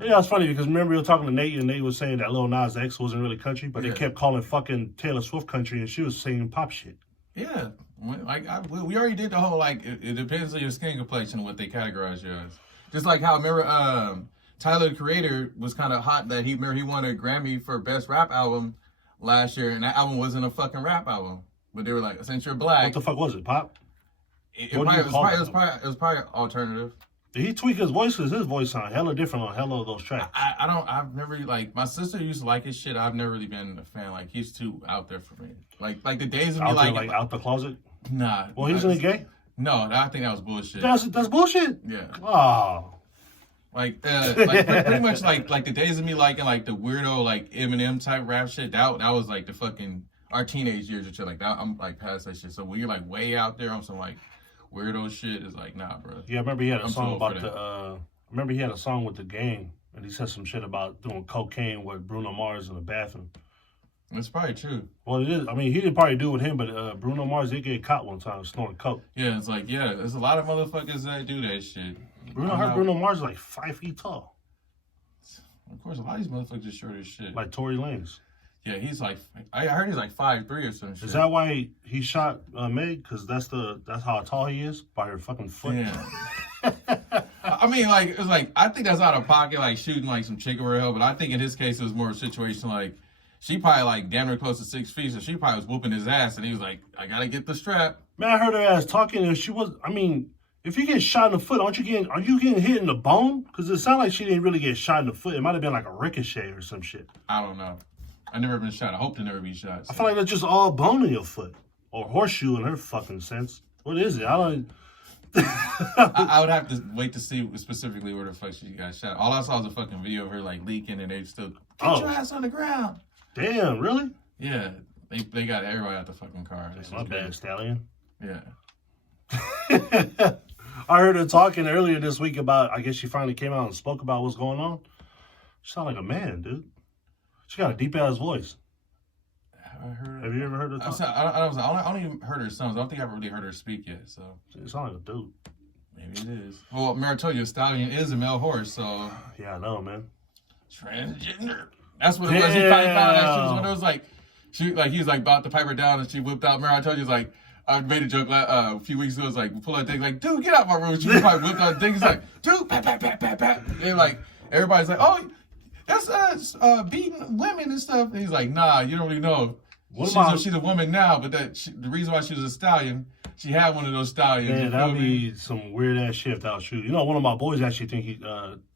Yeah, it's funny because remember we were talking to Nate and Nate was saying that Lil Nas X wasn't really country, but they kept calling fucking Taylor Swift country and she was singing pop shit. Yeah, we already did the whole like it depends on your skin complexion what they categorize you as. Just like how remember Tyler the Creator was kind of hot that he won a Grammy for best rap album last year and that album wasn't a fucking rap album, but they were like since you're black. What the fuck was it? Pop? It was probably alternative. Did he tweak his voice? Because his voice sound hella different on hella of those tracks. I've never, like, my sister used to like his shit. I've never really been a fan. Like, he's too out there for me. Like the days of me, like out the closet? Nah. Well, he's in gay? No, I think that was bullshit. That's bullshit? Yeah. Oh. Like pretty much, like, the days of me liking, like, the weirdo, like, Eminem type rap shit, that was, like, the fucking, our teenage years and shit like that. I'm, like, past that shit. So when you're, like, way out there on some, like, weirdo shit is like, nah, bro. Yeah, I remember he had a song about remember he had a song with the Game, and he said some shit about doing cocaine with Bruno Mars in the bathroom. That's probably true. Well, it is. I mean, he didn't probably do it with him, but Bruno Mars did get caught one time snorting coke. Yeah, it's like, there's a lot of motherfuckers that do that shit. Bruno Mars is like 5 feet tall. Of course, a lot of these motherfuckers are short as shit. Like Tory Lanez. Yeah, he's like, I heard he's like 5'3" or some shit. Is that why he shot Meg? Because that's how tall he is, by her fucking foot. Yeah. I mean, like, it's like, I think that's out of pocket, like shooting like some chick over her, but I think in his case it was more a situation like, she probably like damn near close to 6 feet, so she probably was whooping his ass, and he was like, I gotta get the strap. Man, I heard her ass talking, and she was, I mean, if you get shot in the foot, are you getting hit in the bone? Because it sounded like she didn't really get shot in the foot. It might have been like a ricochet or some shit. I don't know. I never been shot. I hope to never be shot. So. I feel like that's just all bone in your foot. Or horseshoe in her fucking sense. What is it? I don't... I would have to wait to see specifically where the fuck she got shot. All I saw was a fucking video of her like leaking and they still, get your ass on the ground. Damn, really? Yeah. They got everybody out the fucking car. That's my bad, Stallion. Yeah. I heard her talking earlier this week about, I guess she finally came out and spoke about what's going on. She sound like a man, dude. She got a deep-ass voice. Have you ever heard her talk? I only heard her songs. I don't think I've really heard her speak yet, so. It sounds like a dude. Maybe it is. Well, Mary told you a stallion is a male horse, so. Yeah, I know, man. Transgender. That's what it was. He finally found out. She was one of those, like, he was, like, about to pipe her down, and she whipped out. Mary, I told you, it's like, I made a joke a few weeks ago. It's like, pull out thing, like, dude, get out my room. She probably whipped out things, like, dude, pat, pat, pat, pat, pat. And, like, everybody's like, oh, that's beating women and stuff. And he's like, nah, you don't really know. She's a woman now, but the reason why she was a stallion, she had one of those stallions. Man, that would be some weird ass shit if I was shooting. You know, one of my boys actually think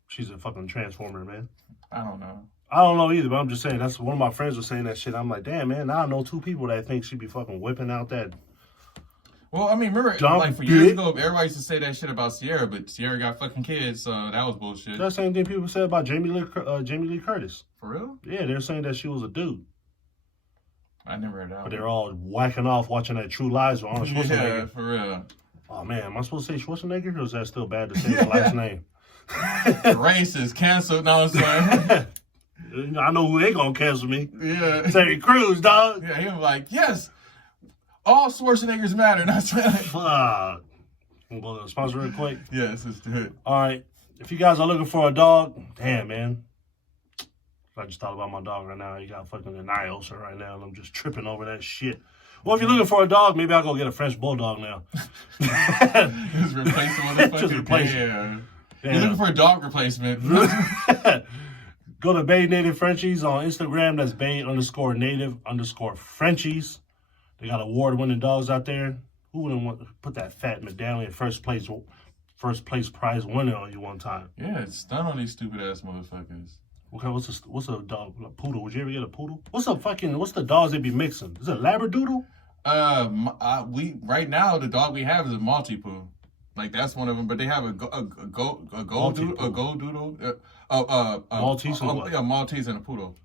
she's a fucking transformer, man. I don't know. I don't know either, but I'm just saying that's one of my friends was saying that shit. I'm like, damn, man, now I know 2 people that think she be fucking whipping out that. Well, I mean, remember, like, for years ago, everybody used to say that shit about Sierra, but Sierra got fucking kids, so that was bullshit. That's the same thing people said about Jamie Lee Curtis. For real? Yeah, they're saying that she was a dude. I never heard that. But they're all whacking off watching that True Lies with Arnold Schwarzenegger. Yeah, for real. Oh, man, am I supposed to say Schwarzenegger, or is that still bad to say the last name? Racist, canceled, no, I'm saying. I know who they gonna cancel me. Yeah. Terry Crews, dog. Yeah, he was like, yes, all Schwarzeneggers matter. And I said, Fuck. We'll go to sponsor real quick. yes, let's do it. All right. If you guys are looking for a dog, damn, man. I just thought about my dog right now. He got fucking an eye ulcer right now, and I'm just tripping over that shit. Well, if you're looking for a dog, maybe I'll go get a French bulldog now. Just replace the motherfucker. Just replace it. Yeah. You're looking for a dog replacement. Go to Bay Native Frenchies on Instagram. That's Bay_Native_Frenchies. They got award-winning dogs out there. Who wouldn't want to put that fat medallion first place prize winner on you one time? Yeah, stun on these stupid ass motherfuckers. Okay, what's a dog? A poodle? Would you ever get a poodle? What's the dogs they be mixing? Is it a Labradoodle? Right now the dog we have is a Maltipoo. Like that's one of them, but they have a gold doodle. Maltese and what? Yeah, Maltese and a poodle.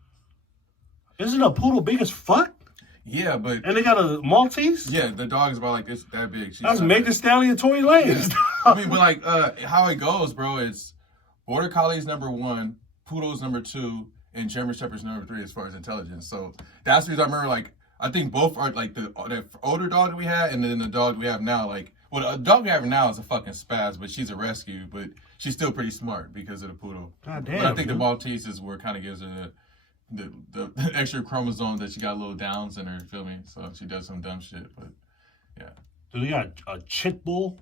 Isn't a poodle big as fuck? Yeah, but and they got a Maltese. Yeah, the dog is about like this, that big. That's Meg Thee Stallion, Tory Lanez. I mean, but like how it goes, bro. It's Border Collie's #1, Poodle's #2, and German Shepherd's #3 as far as intelligence. So that's because I remember like I think both are like the older dog that we had, and then the dog we have now. Like, well, the dog we have now is a fucking spaz, but she's a rescue, but she's still pretty smart because of the poodle. God damn. But I think the Maltese is where it kind of gives her the extra chromosome that she got little downs in her. Feel me? So she does some dumb shit, but yeah. Do they got a Chit Bull,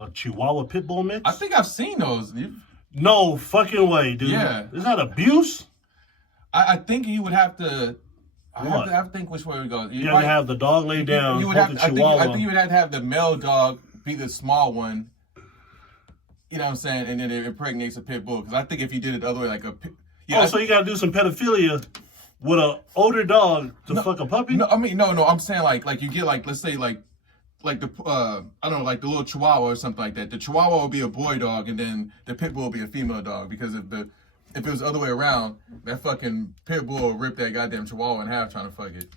a Chihuahua Pit Bull mix? I think I've seen those. No fucking way, dude. Yeah. Is that abuse? I think you would have to. I have to think which way it goes. You have to have the dog lay down. You would have. I think you would have to have the male dog be the small one. You know what I'm saying? And then it impregnates a pit bull. Because I think if you did it the other way, like a. Yeah, so you got to do some pedophilia with an older dog to fuck a puppy? No, I mean no. I'm saying like you get like let's say like the I don't know, like the little Chihuahua or something like that. The Chihuahua will be a boy dog, and then the pit bull will be a female dog. Because if it was the other way around, that fucking pit bull will rip that goddamn Chihuahua in half trying to fuck it.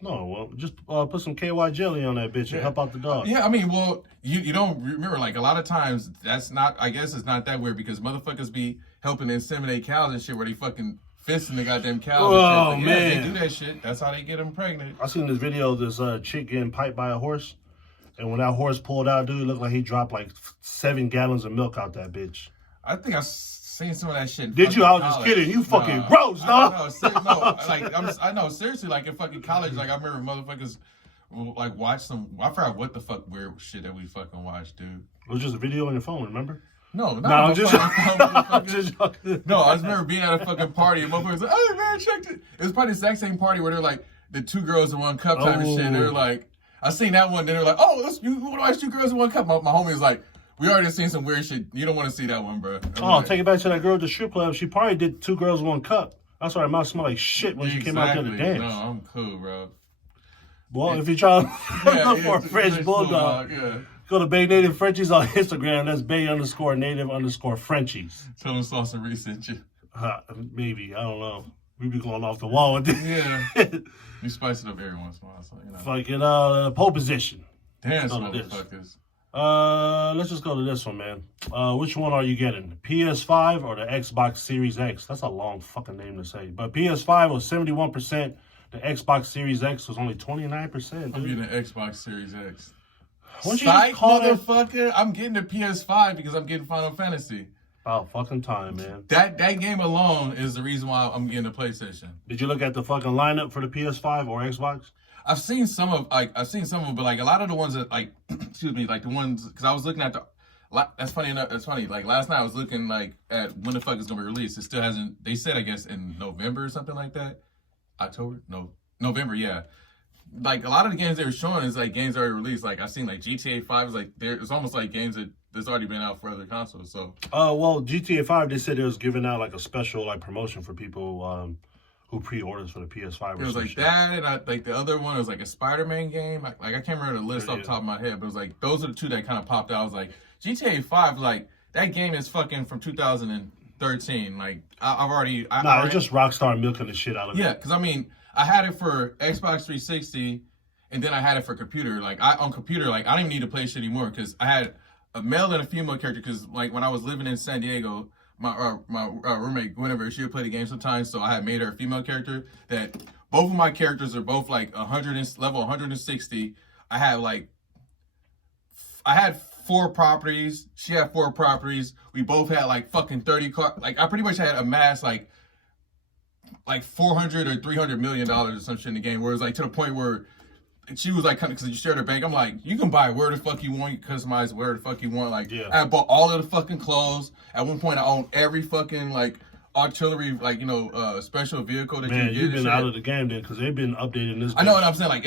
No, well, just put some KY jelly on that bitch and help out the dog. Yeah, I mean, well, you don't remember, like, a lot of times, that's not, I guess it's not that weird, because motherfuckers be helping inseminate cows and shit, where they fucking fisting the goddamn cows. Oh, and shit. man. Yeah, they do that shit. That's how they get them pregnant. I seen this video of this chick getting piped by a horse, and when that horse pulled out, dude, it looked like he dropped like 7 gallons of milk out that bitch. I think I've seen some of that shit. Did you? I was just kidding. You fucking gross, dog. I know, seriously, like in fucking college, like I remember motherfuckers like watch some. I forgot what the fuck weird shit that we fucking watched, dude. It was just a video on your phone, remember? No, I'm just No, I just remember being at a fucking party and motherfuckers like, "Hey man, check it." It was probably the exact same party where they're like the 2 girls in 1 cup type of shit. They're like, I seen that one. Then they're like, "Oh, you want to watch 2 girls in 1 cup?" My homie was like, "We already seen some weird shit. You don't want to see that one, bro." Like, take it back to that girl at the strip club. She probably did 2 girls in 1 cup. That's why her mouth smelled like shit when she came out there to dance. No, I'm cool, bro. Well, if you're trying to look for a French bulldog, go to Bay Native Frenchies on Instagram. That's Bay_Native_Frenchies. Tell them Sauce and Reese sent you. Maybe. I don't know. We be going off the wall with this. Yeah. We spice it up every once in a while. So, you know. Fucking pole position. Dance, motherfuckers. Let's just go to this one, man. Which one are you getting? PS5 or the Xbox Series X? That's a long fucking name to say. But PS5 was 71%. The Xbox Series X was only 29%. I'm getting the Xbox Series X. Psych, motherfucker. I'm getting the PS5 because I'm getting Final Fantasy. About fucking time, man. That game alone is the reason why I'm getting a PlayStation. Did you look at the fucking lineup for the PS5 or Xbox? I've seen some of them, but like a lot of the ones that like, excuse me, like the ones, because I was looking at that's funny enough, it's funny, like last night I was looking like at when the fuck it's gonna be released. It still hasn't, they said I guess in November or something like that. November, yeah. like a lot of the games they were showing is like games already released. Like I seen like GTA 5 is like it's almost like games that's already been out for other consoles. So well, GTA 5 they said it was giving out like a special like promotion for people who pre-orders for the PS5. It was like that, and like the other one was like a Spider-Man game. Like I can't remember the list off the top of my head, but it was like those are the two that kind of popped out. I was like GTA 5, like that game is fucking from 2013. Like I've already. It's just Rockstar milking the shit out of it. Yeah, because I mean, I had it for Xbox 360, and then I had it for computer. Like on computer, like I didn't even need to play shit anymore because I had a male and a female character. Because like when I was living in San Diego. My roommate, whenever she would play the game sometimes, so I had made her a female character. That both of my characters are both like level 160. I had 4 properties. She had 4 properties. We both had like fucking 30 cars. Like I pretty much had amassed like 400 or 300 million dollars or some shit in the game. Where it was like to the point where she was like, kind of, because you shared her bank. I'm like, you can buy where the fuck you want, you can customize where the fuck you want. Like, I bought all of the fucking clothes. At one point, I owned every fucking like artillery, like special vehicle that you get. You've been out of the game then, because they've been updating this. I know what I'm saying. Like,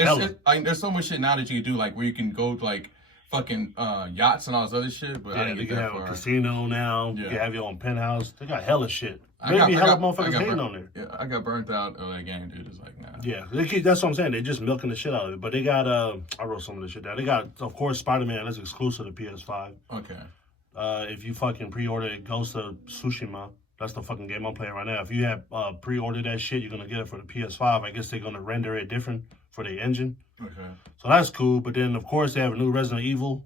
there's so much shit now that you can do, like where you can go to like fucking yachts and all this other shit. But I didn't get that far. They have a casino now. You can have your own penthouse. They got hella shit. Maybe hella motherfuckers hating on there. Yeah, I got burnt out on that game, dude. It's like, nah. Yeah, that's what I'm saying. They're just milking the shit out of it. But they got, I wrote some of the shit down. They got, of course, Spider-Man. That's exclusive to PS5. Okay. If you fucking pre-order it, Ghost of Tsushima. That's the fucking game I'm playing right now. If you have pre-ordered that shit, you're going to get it for the PS5. I guess they're going to render it different for the engine. Okay. So that's cool. But then, of course, they have a new Resident Evil.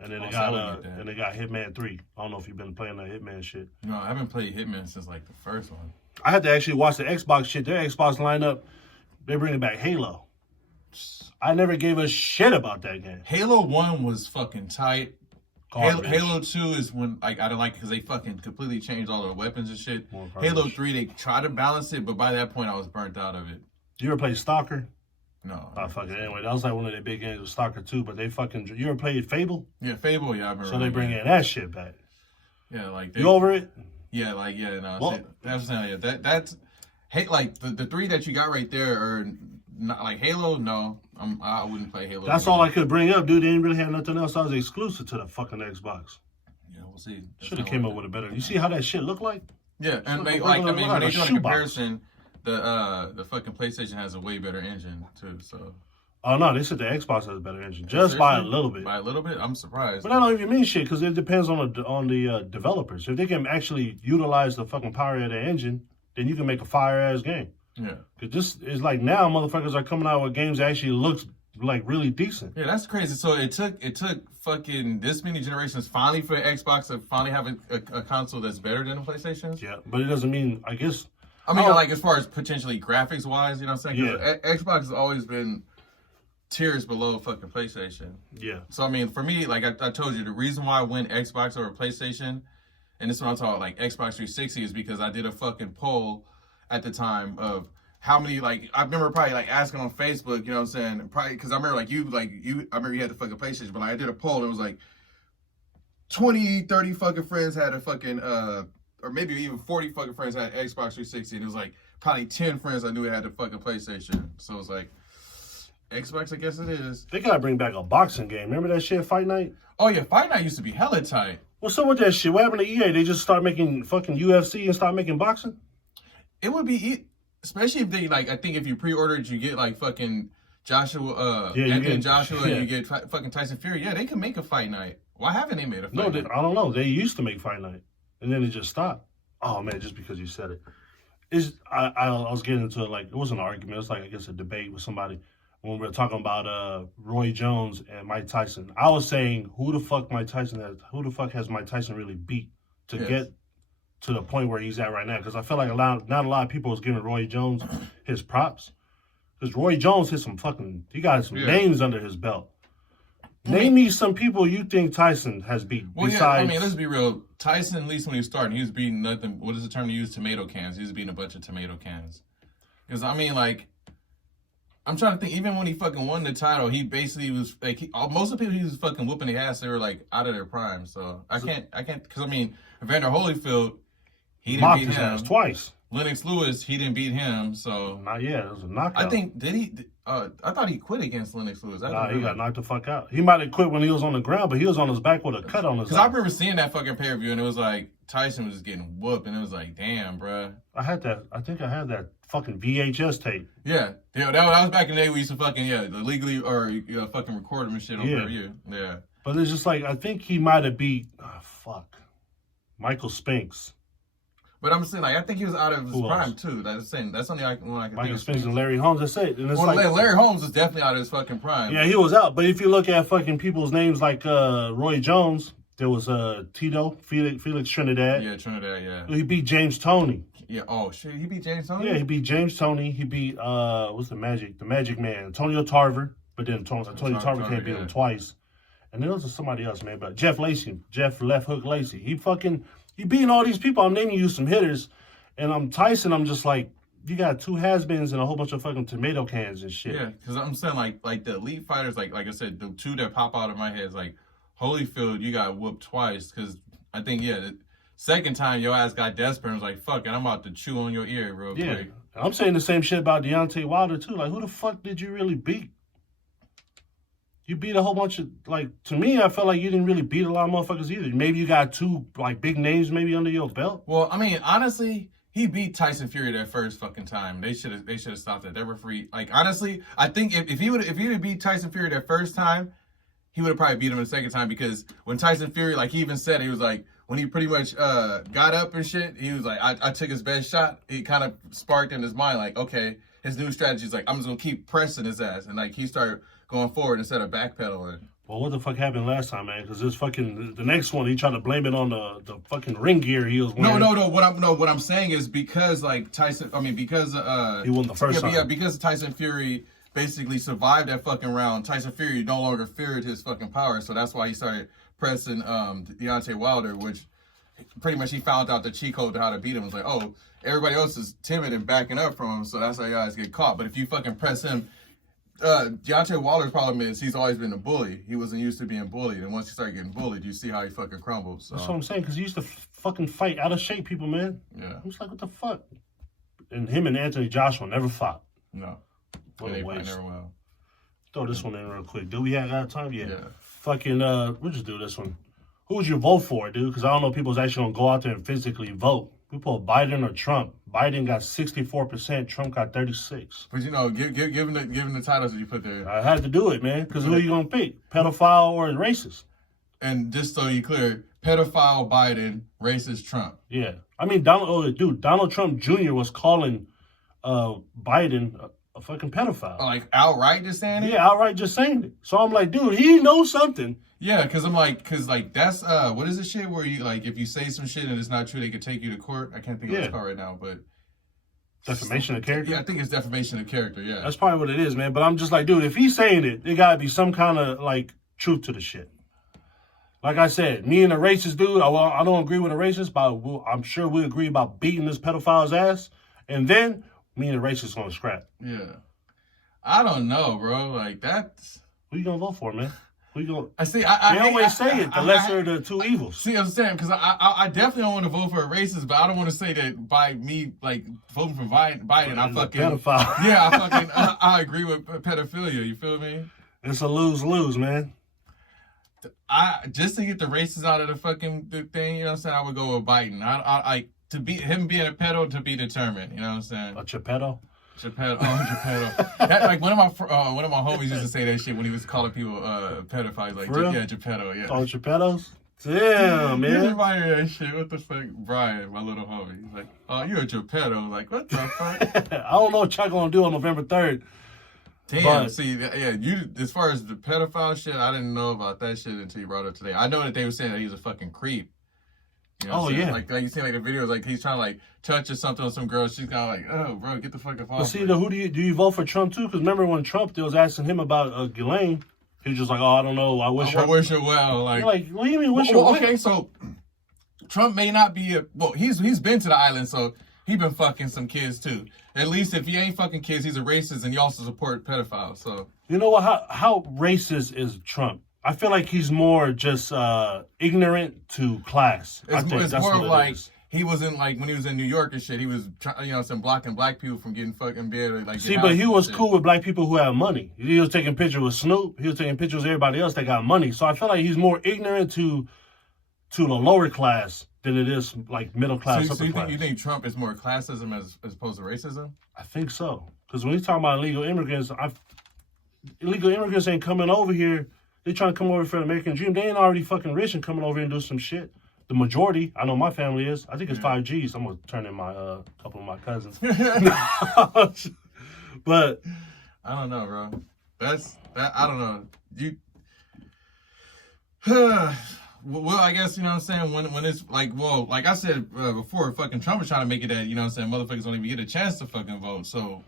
And then they got Hitman 3. I don't know if you've been playing that Hitman shit. No, I haven't played Hitman since like the first one. I had to actually watch the Xbox shit. Their Xbox lineup, they're bringing back Halo. I never gave a shit about that game. Halo 1 was fucking tight. Halo 2 is when like I don't like it because they fucking completely changed all the weapons and shit. Halo 3, they tried to balance it, but by that point I was burnt out of it. You ever play Stalker? No. Oh, fuck it. Anyway, that was like one of their big games with Stalker 2, but they fucking... You ever played Fable? Yeah, Fable, yeah. I remember. So they bring in that shit back. Yeah, like... You over it? Yeah, like, yeah, no. Well, that's that's... Hey, like, the 3 that you got right there are not... Like, Halo, no. I wouldn't play Halo. That's all I could bring up, dude. They didn't really have nothing else. I was exclusive to the fucking Xbox. Yeah, we'll see. Should have came up with a better... You see how that shit look like? Yeah, and they, like, I mean, when they do a comparison... The fucking PlayStation has a way better engine too. So. Oh no, they said the Xbox has a better engine, just by a little bit. By a little bit, I'm surprised. But I don't even mean shit because it depends on the developers. If they can actually utilize the fucking power of the engine, then you can make a fire ass game. Yeah. Cause this is like now motherfuckers are coming out with games that actually looks like really decent. Yeah, that's crazy. So it took fucking this many generations finally for Xbox to finally have a console that's better than the PlayStation. Yeah, but it doesn't mean I guess. I mean, like, as far as potentially graphics-wise, you know what I'm saying? Yeah. Xbox has always been tiers below fucking PlayStation. Yeah. So, I mean, for me, like I told you, the reason why I went Xbox over PlayStation, and this is what I'm talking about, like, Xbox 360, is because I did a fucking poll at the time of how many, like, I remember probably, like, asking on Facebook, you know what I'm saying? Probably, because I remember, I remember you had the fucking PlayStation, but like, I did a poll, and it was like 20, 30 fucking friends had a fucking, or maybe even 40 fucking friends had Xbox 360, and it was like probably 10 friends I knew had the fucking PlayStation. So it was like, Xbox, I guess it is. They gotta bring back a boxing game. Remember that shit, Fight Night? Oh yeah, Fight Night used to be hella tight. What's up with that shit? What happened to EA? They just start making fucking UFC and start making boxing? It would be, especially if they, like, I think if you pre-ordered, you get like fucking Joshua, and Joshua, and you get fucking Tyson Fury. Yeah, they can make a Fight Night. Why haven't they made a Fight Night? I don't know. They used to make Fight Night. And then it just stopped. Oh man, just because you said it. I was getting into like it wasn't an argument. It was like I guess a debate with somebody when we were talking about Roy Jones and Mike Tyson. I was saying who the fuck has Mike Tyson really beat to get to the point where he's at right now? Because I feel like not a lot of people was giving Roy Jones his props. Because Roy Jones he got some names under his belt. Name me some people you think Tyson has beat. Well, besides... I mean, let's be real. Tyson, at least when he was starting, he was beating nothing. What is the term to use? Tomato cans. He was beating a bunch of tomato cans. Because, I mean, like, I'm trying to think. Even when he fucking won the title, he basically was, like, most of the people he was fucking whooping the ass, they were, like, out of their prime. So, I can't, because, I mean, Evander Holyfield, he didn't beat him. His ass twice. Lennox Lewis, he didn't beat him, so Not yet. It was a knockout. I think did he? I thought he quit against Lennox Lewis. Nah, he got knocked the fuck out. He might have quit when he was on the ground, but he was on his back with a cut on his. Because I remember seeing that fucking pay-per-view, and it was like Tyson was just getting whooped, and it was like, damn, bro. I had that. I think I had that fucking VHS tape. Yeah, that was back in the day. We used to fucking legally or fucking record them and shit on pay-per-view. Yeah, but it's just like I think he might have beat. Michael Spinks. But I'm saying, like, I think he was out of his prime, too. That's only one I can Michael think of. Spinks and Larry Holmes, that's it. And it's Larry Holmes was definitely out of his fucking prime. Yeah, he was out. But if you look at fucking people's names like Roy Jones, there was Tito, Felix Trinidad. Yeah, Trinidad, yeah. He beat James Toney. Yeah, oh, shit, he beat James Toney? Yeah, he beat James Toney. He beat, what's the Magic Man, Antonio Tarver. But then Tony Tarver can't beat him twice. And then there was somebody else, man. But Jeff Left Hook Lacey. He beating all these people. I'm naming you some hitters. And I'm Tyson. I'm just like, you got two has-beens and a whole bunch of fucking tomato cans and shit. Yeah, because I'm saying like the elite fighters, like I said, the two that pop out of my head is like Holyfield. You got whooped twice because I think the second time your ass got desperate and was like, fuck it, I'm about to chew on your ear real quick. I'm saying the same shit about Deontay Wilder too. Like, who the fuck did you really beat? You beat a whole bunch of, like, to me, I felt like you didn't really beat a lot of motherfuckers either. Maybe you got two, like, big names maybe under your belt. Well, I mean, honestly, he beat Tyson Fury that first fucking time. They should have stopped that. That referee, like, honestly, I think if he would beat Tyson Fury that first time, he would have probably beat him the second time because when Tyson Fury, like, he even said, he was like, when he pretty much got up and shit, he was like, I took his best shot. It kind of sparked in his mind, like, okay, his new strategy is like, I'm just going to keep pressing his ass. And, like, he started going forward instead of backpedaling. Well, what the fuck happened last time, man? Because this fucking, the next one, he tried to blame it on the fucking ring gear he was wearing. No. What I'm saying is because, like, Tyson, I mean, because he won the first time. Yeah, because Tyson Fury basically survived that fucking round. Tyson Fury no longer feared his fucking power, so that's why he started pressing Deontay Wilder, which pretty much he found out the cheat code to how to beat him. It was like, oh, everybody else is timid and backing up from him, so that's how you guys get caught. But if you fucking press him, Deontay Wilder's problem is he's always been a bully. He wasn't used to being bullied, and once he started getting bullied, you see how he fucking crumbles. So. That's what I'm saying, because he used to fucking fight out of shape people, man. Yeah. I was like, what the fuck? And him and Anthony Joshua never fought. No. What a waste. Never will. Throw this one in real quick. Do we have got time? Yeah. Yeah. Fucking, we'll just do this one. Who would you vote for, dude? Because I don't know if people's actually going to go out there and physically vote. We pull Biden or Trump. Biden got 64%. Trump got 36%. But, you know, given the titles that you put there. I had to do it, man. Because who are you going to pick? Pedophile or racist? And just so you clear, pedophile Biden, racist Trump. Yeah. I mean, Donald Trump Jr. was calling Biden a fucking pedophile. Like, outright just saying it? Yeah, outright just saying it. So I'm like, dude, he knows something. Yeah, because that's, what is this shit where you, like, if you say some shit and it's not true, they could take you to court? I can't think of what it's called right now, but. Defamation of character? Yeah, I think it's defamation of character, yeah. That's probably what it is, man. But I'm just like, dude, if he's saying it, there gotta be some kind of, like, truth to the shit. Like I said, me and a racist dude, I don't agree with a racist, but I'm sure we agree about beating this pedophile's ass. And then, me and the racist gonna scrap. Yeah. I don't know, bro. Like, that's... Who you gonna vote for, man? Who you gonna... They always say it, the lesser of the two evils. See what I'm saying? Because I definitely don't want to vote for a racist, but I don't want to say that by me, like, voting for Biden, I fucking... Pedophile. Yeah, I agree with pedophilia, you feel me? It's a lose-lose, man. Just to get the racists out of the fucking thing, you know what I'm saying, I would go with Biden. Him being a pedo to be determined, you know what I'm saying? A Geppetto? Geppetto. That, like, one of my homies used to say that shit when he was calling people pedophiles. Like, yeah, Geppetto, yeah. Oh, Geppettos? Damn, man. Everybody hear that shit. What the fuck? Brian, my little homie. He's like, oh, you're a Geppetto. Like, what the fuck? I don't know what y'all gonna do on November 3rd. Damn, see, yeah, as far as the pedophile shit, I didn't know about that shit until you brought it up today. I know that they were saying that he's a fucking creep. You know yeah. Like you see, like, the videos, like, he's trying to, like, touch or something on some girl. She's kind of like, oh, bro, get the fuck off. But see, who do you vote for Trump, too? Because remember when Trump was asking him about Ghislaine, he was just like, oh, I don't know. I wish her well. Like, what do you mean wish her well? Okay, so Trump may not be he's been to the island, so he been fucking some kids, too. At least if he ain't fucking kids, he's a racist, and he also support pedophiles, so. You know what? How racist is Trump? I feel like he's more just ignorant to class. It's more of like he wasn't like when he was in New York and shit. He was blocking black people from getting fucking bed. Like, see, but he was cool with black people who have money. He was taking pictures with Snoop. He was taking pictures of everybody else that got money. So I feel like he's more ignorant to the lower class than it is like middle class. So you think Trump is more classism as opposed to racism? I think so. Because when he's talking about illegal immigrants ain't coming over here. They trying to come over for the American dream. They ain't already fucking rich and coming over here and do some shit. The majority, I know my family is. I think it's 5Gs. I'm gonna turn in my couple of my cousins. But I don't know, bro. I don't know. Well, I guess, you know what I'm saying, when it's like, well, like I said before, fucking Trump is trying to make it that, you know what I'm saying, motherfuckers don't even get a chance to fucking vote. So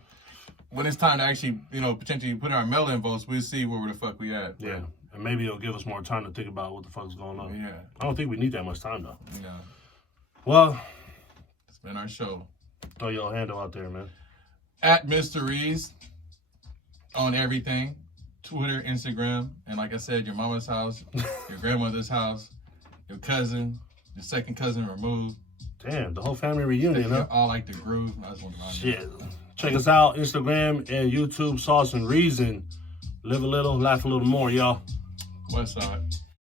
when it's time to actually, potentially put in our mail-in votes, we'll see where the fuck we at. Yeah. And maybe it'll give us more time to think about what the fuck's going on. Yeah. I don't think we need that much time, though. No. Well, it's been our show. Throw your handle out there, man. At Mr. Riez on everything. Twitter, Instagram, and like I said, your mama's house, your grandmother's house, your cousin, your second cousin removed. Damn, the whole family reunion, huh? All like the groove. I just want to shit. Check us out, Instagram and YouTube, Sauce and Reason. Live a little, laugh a little more, y'all. West Side.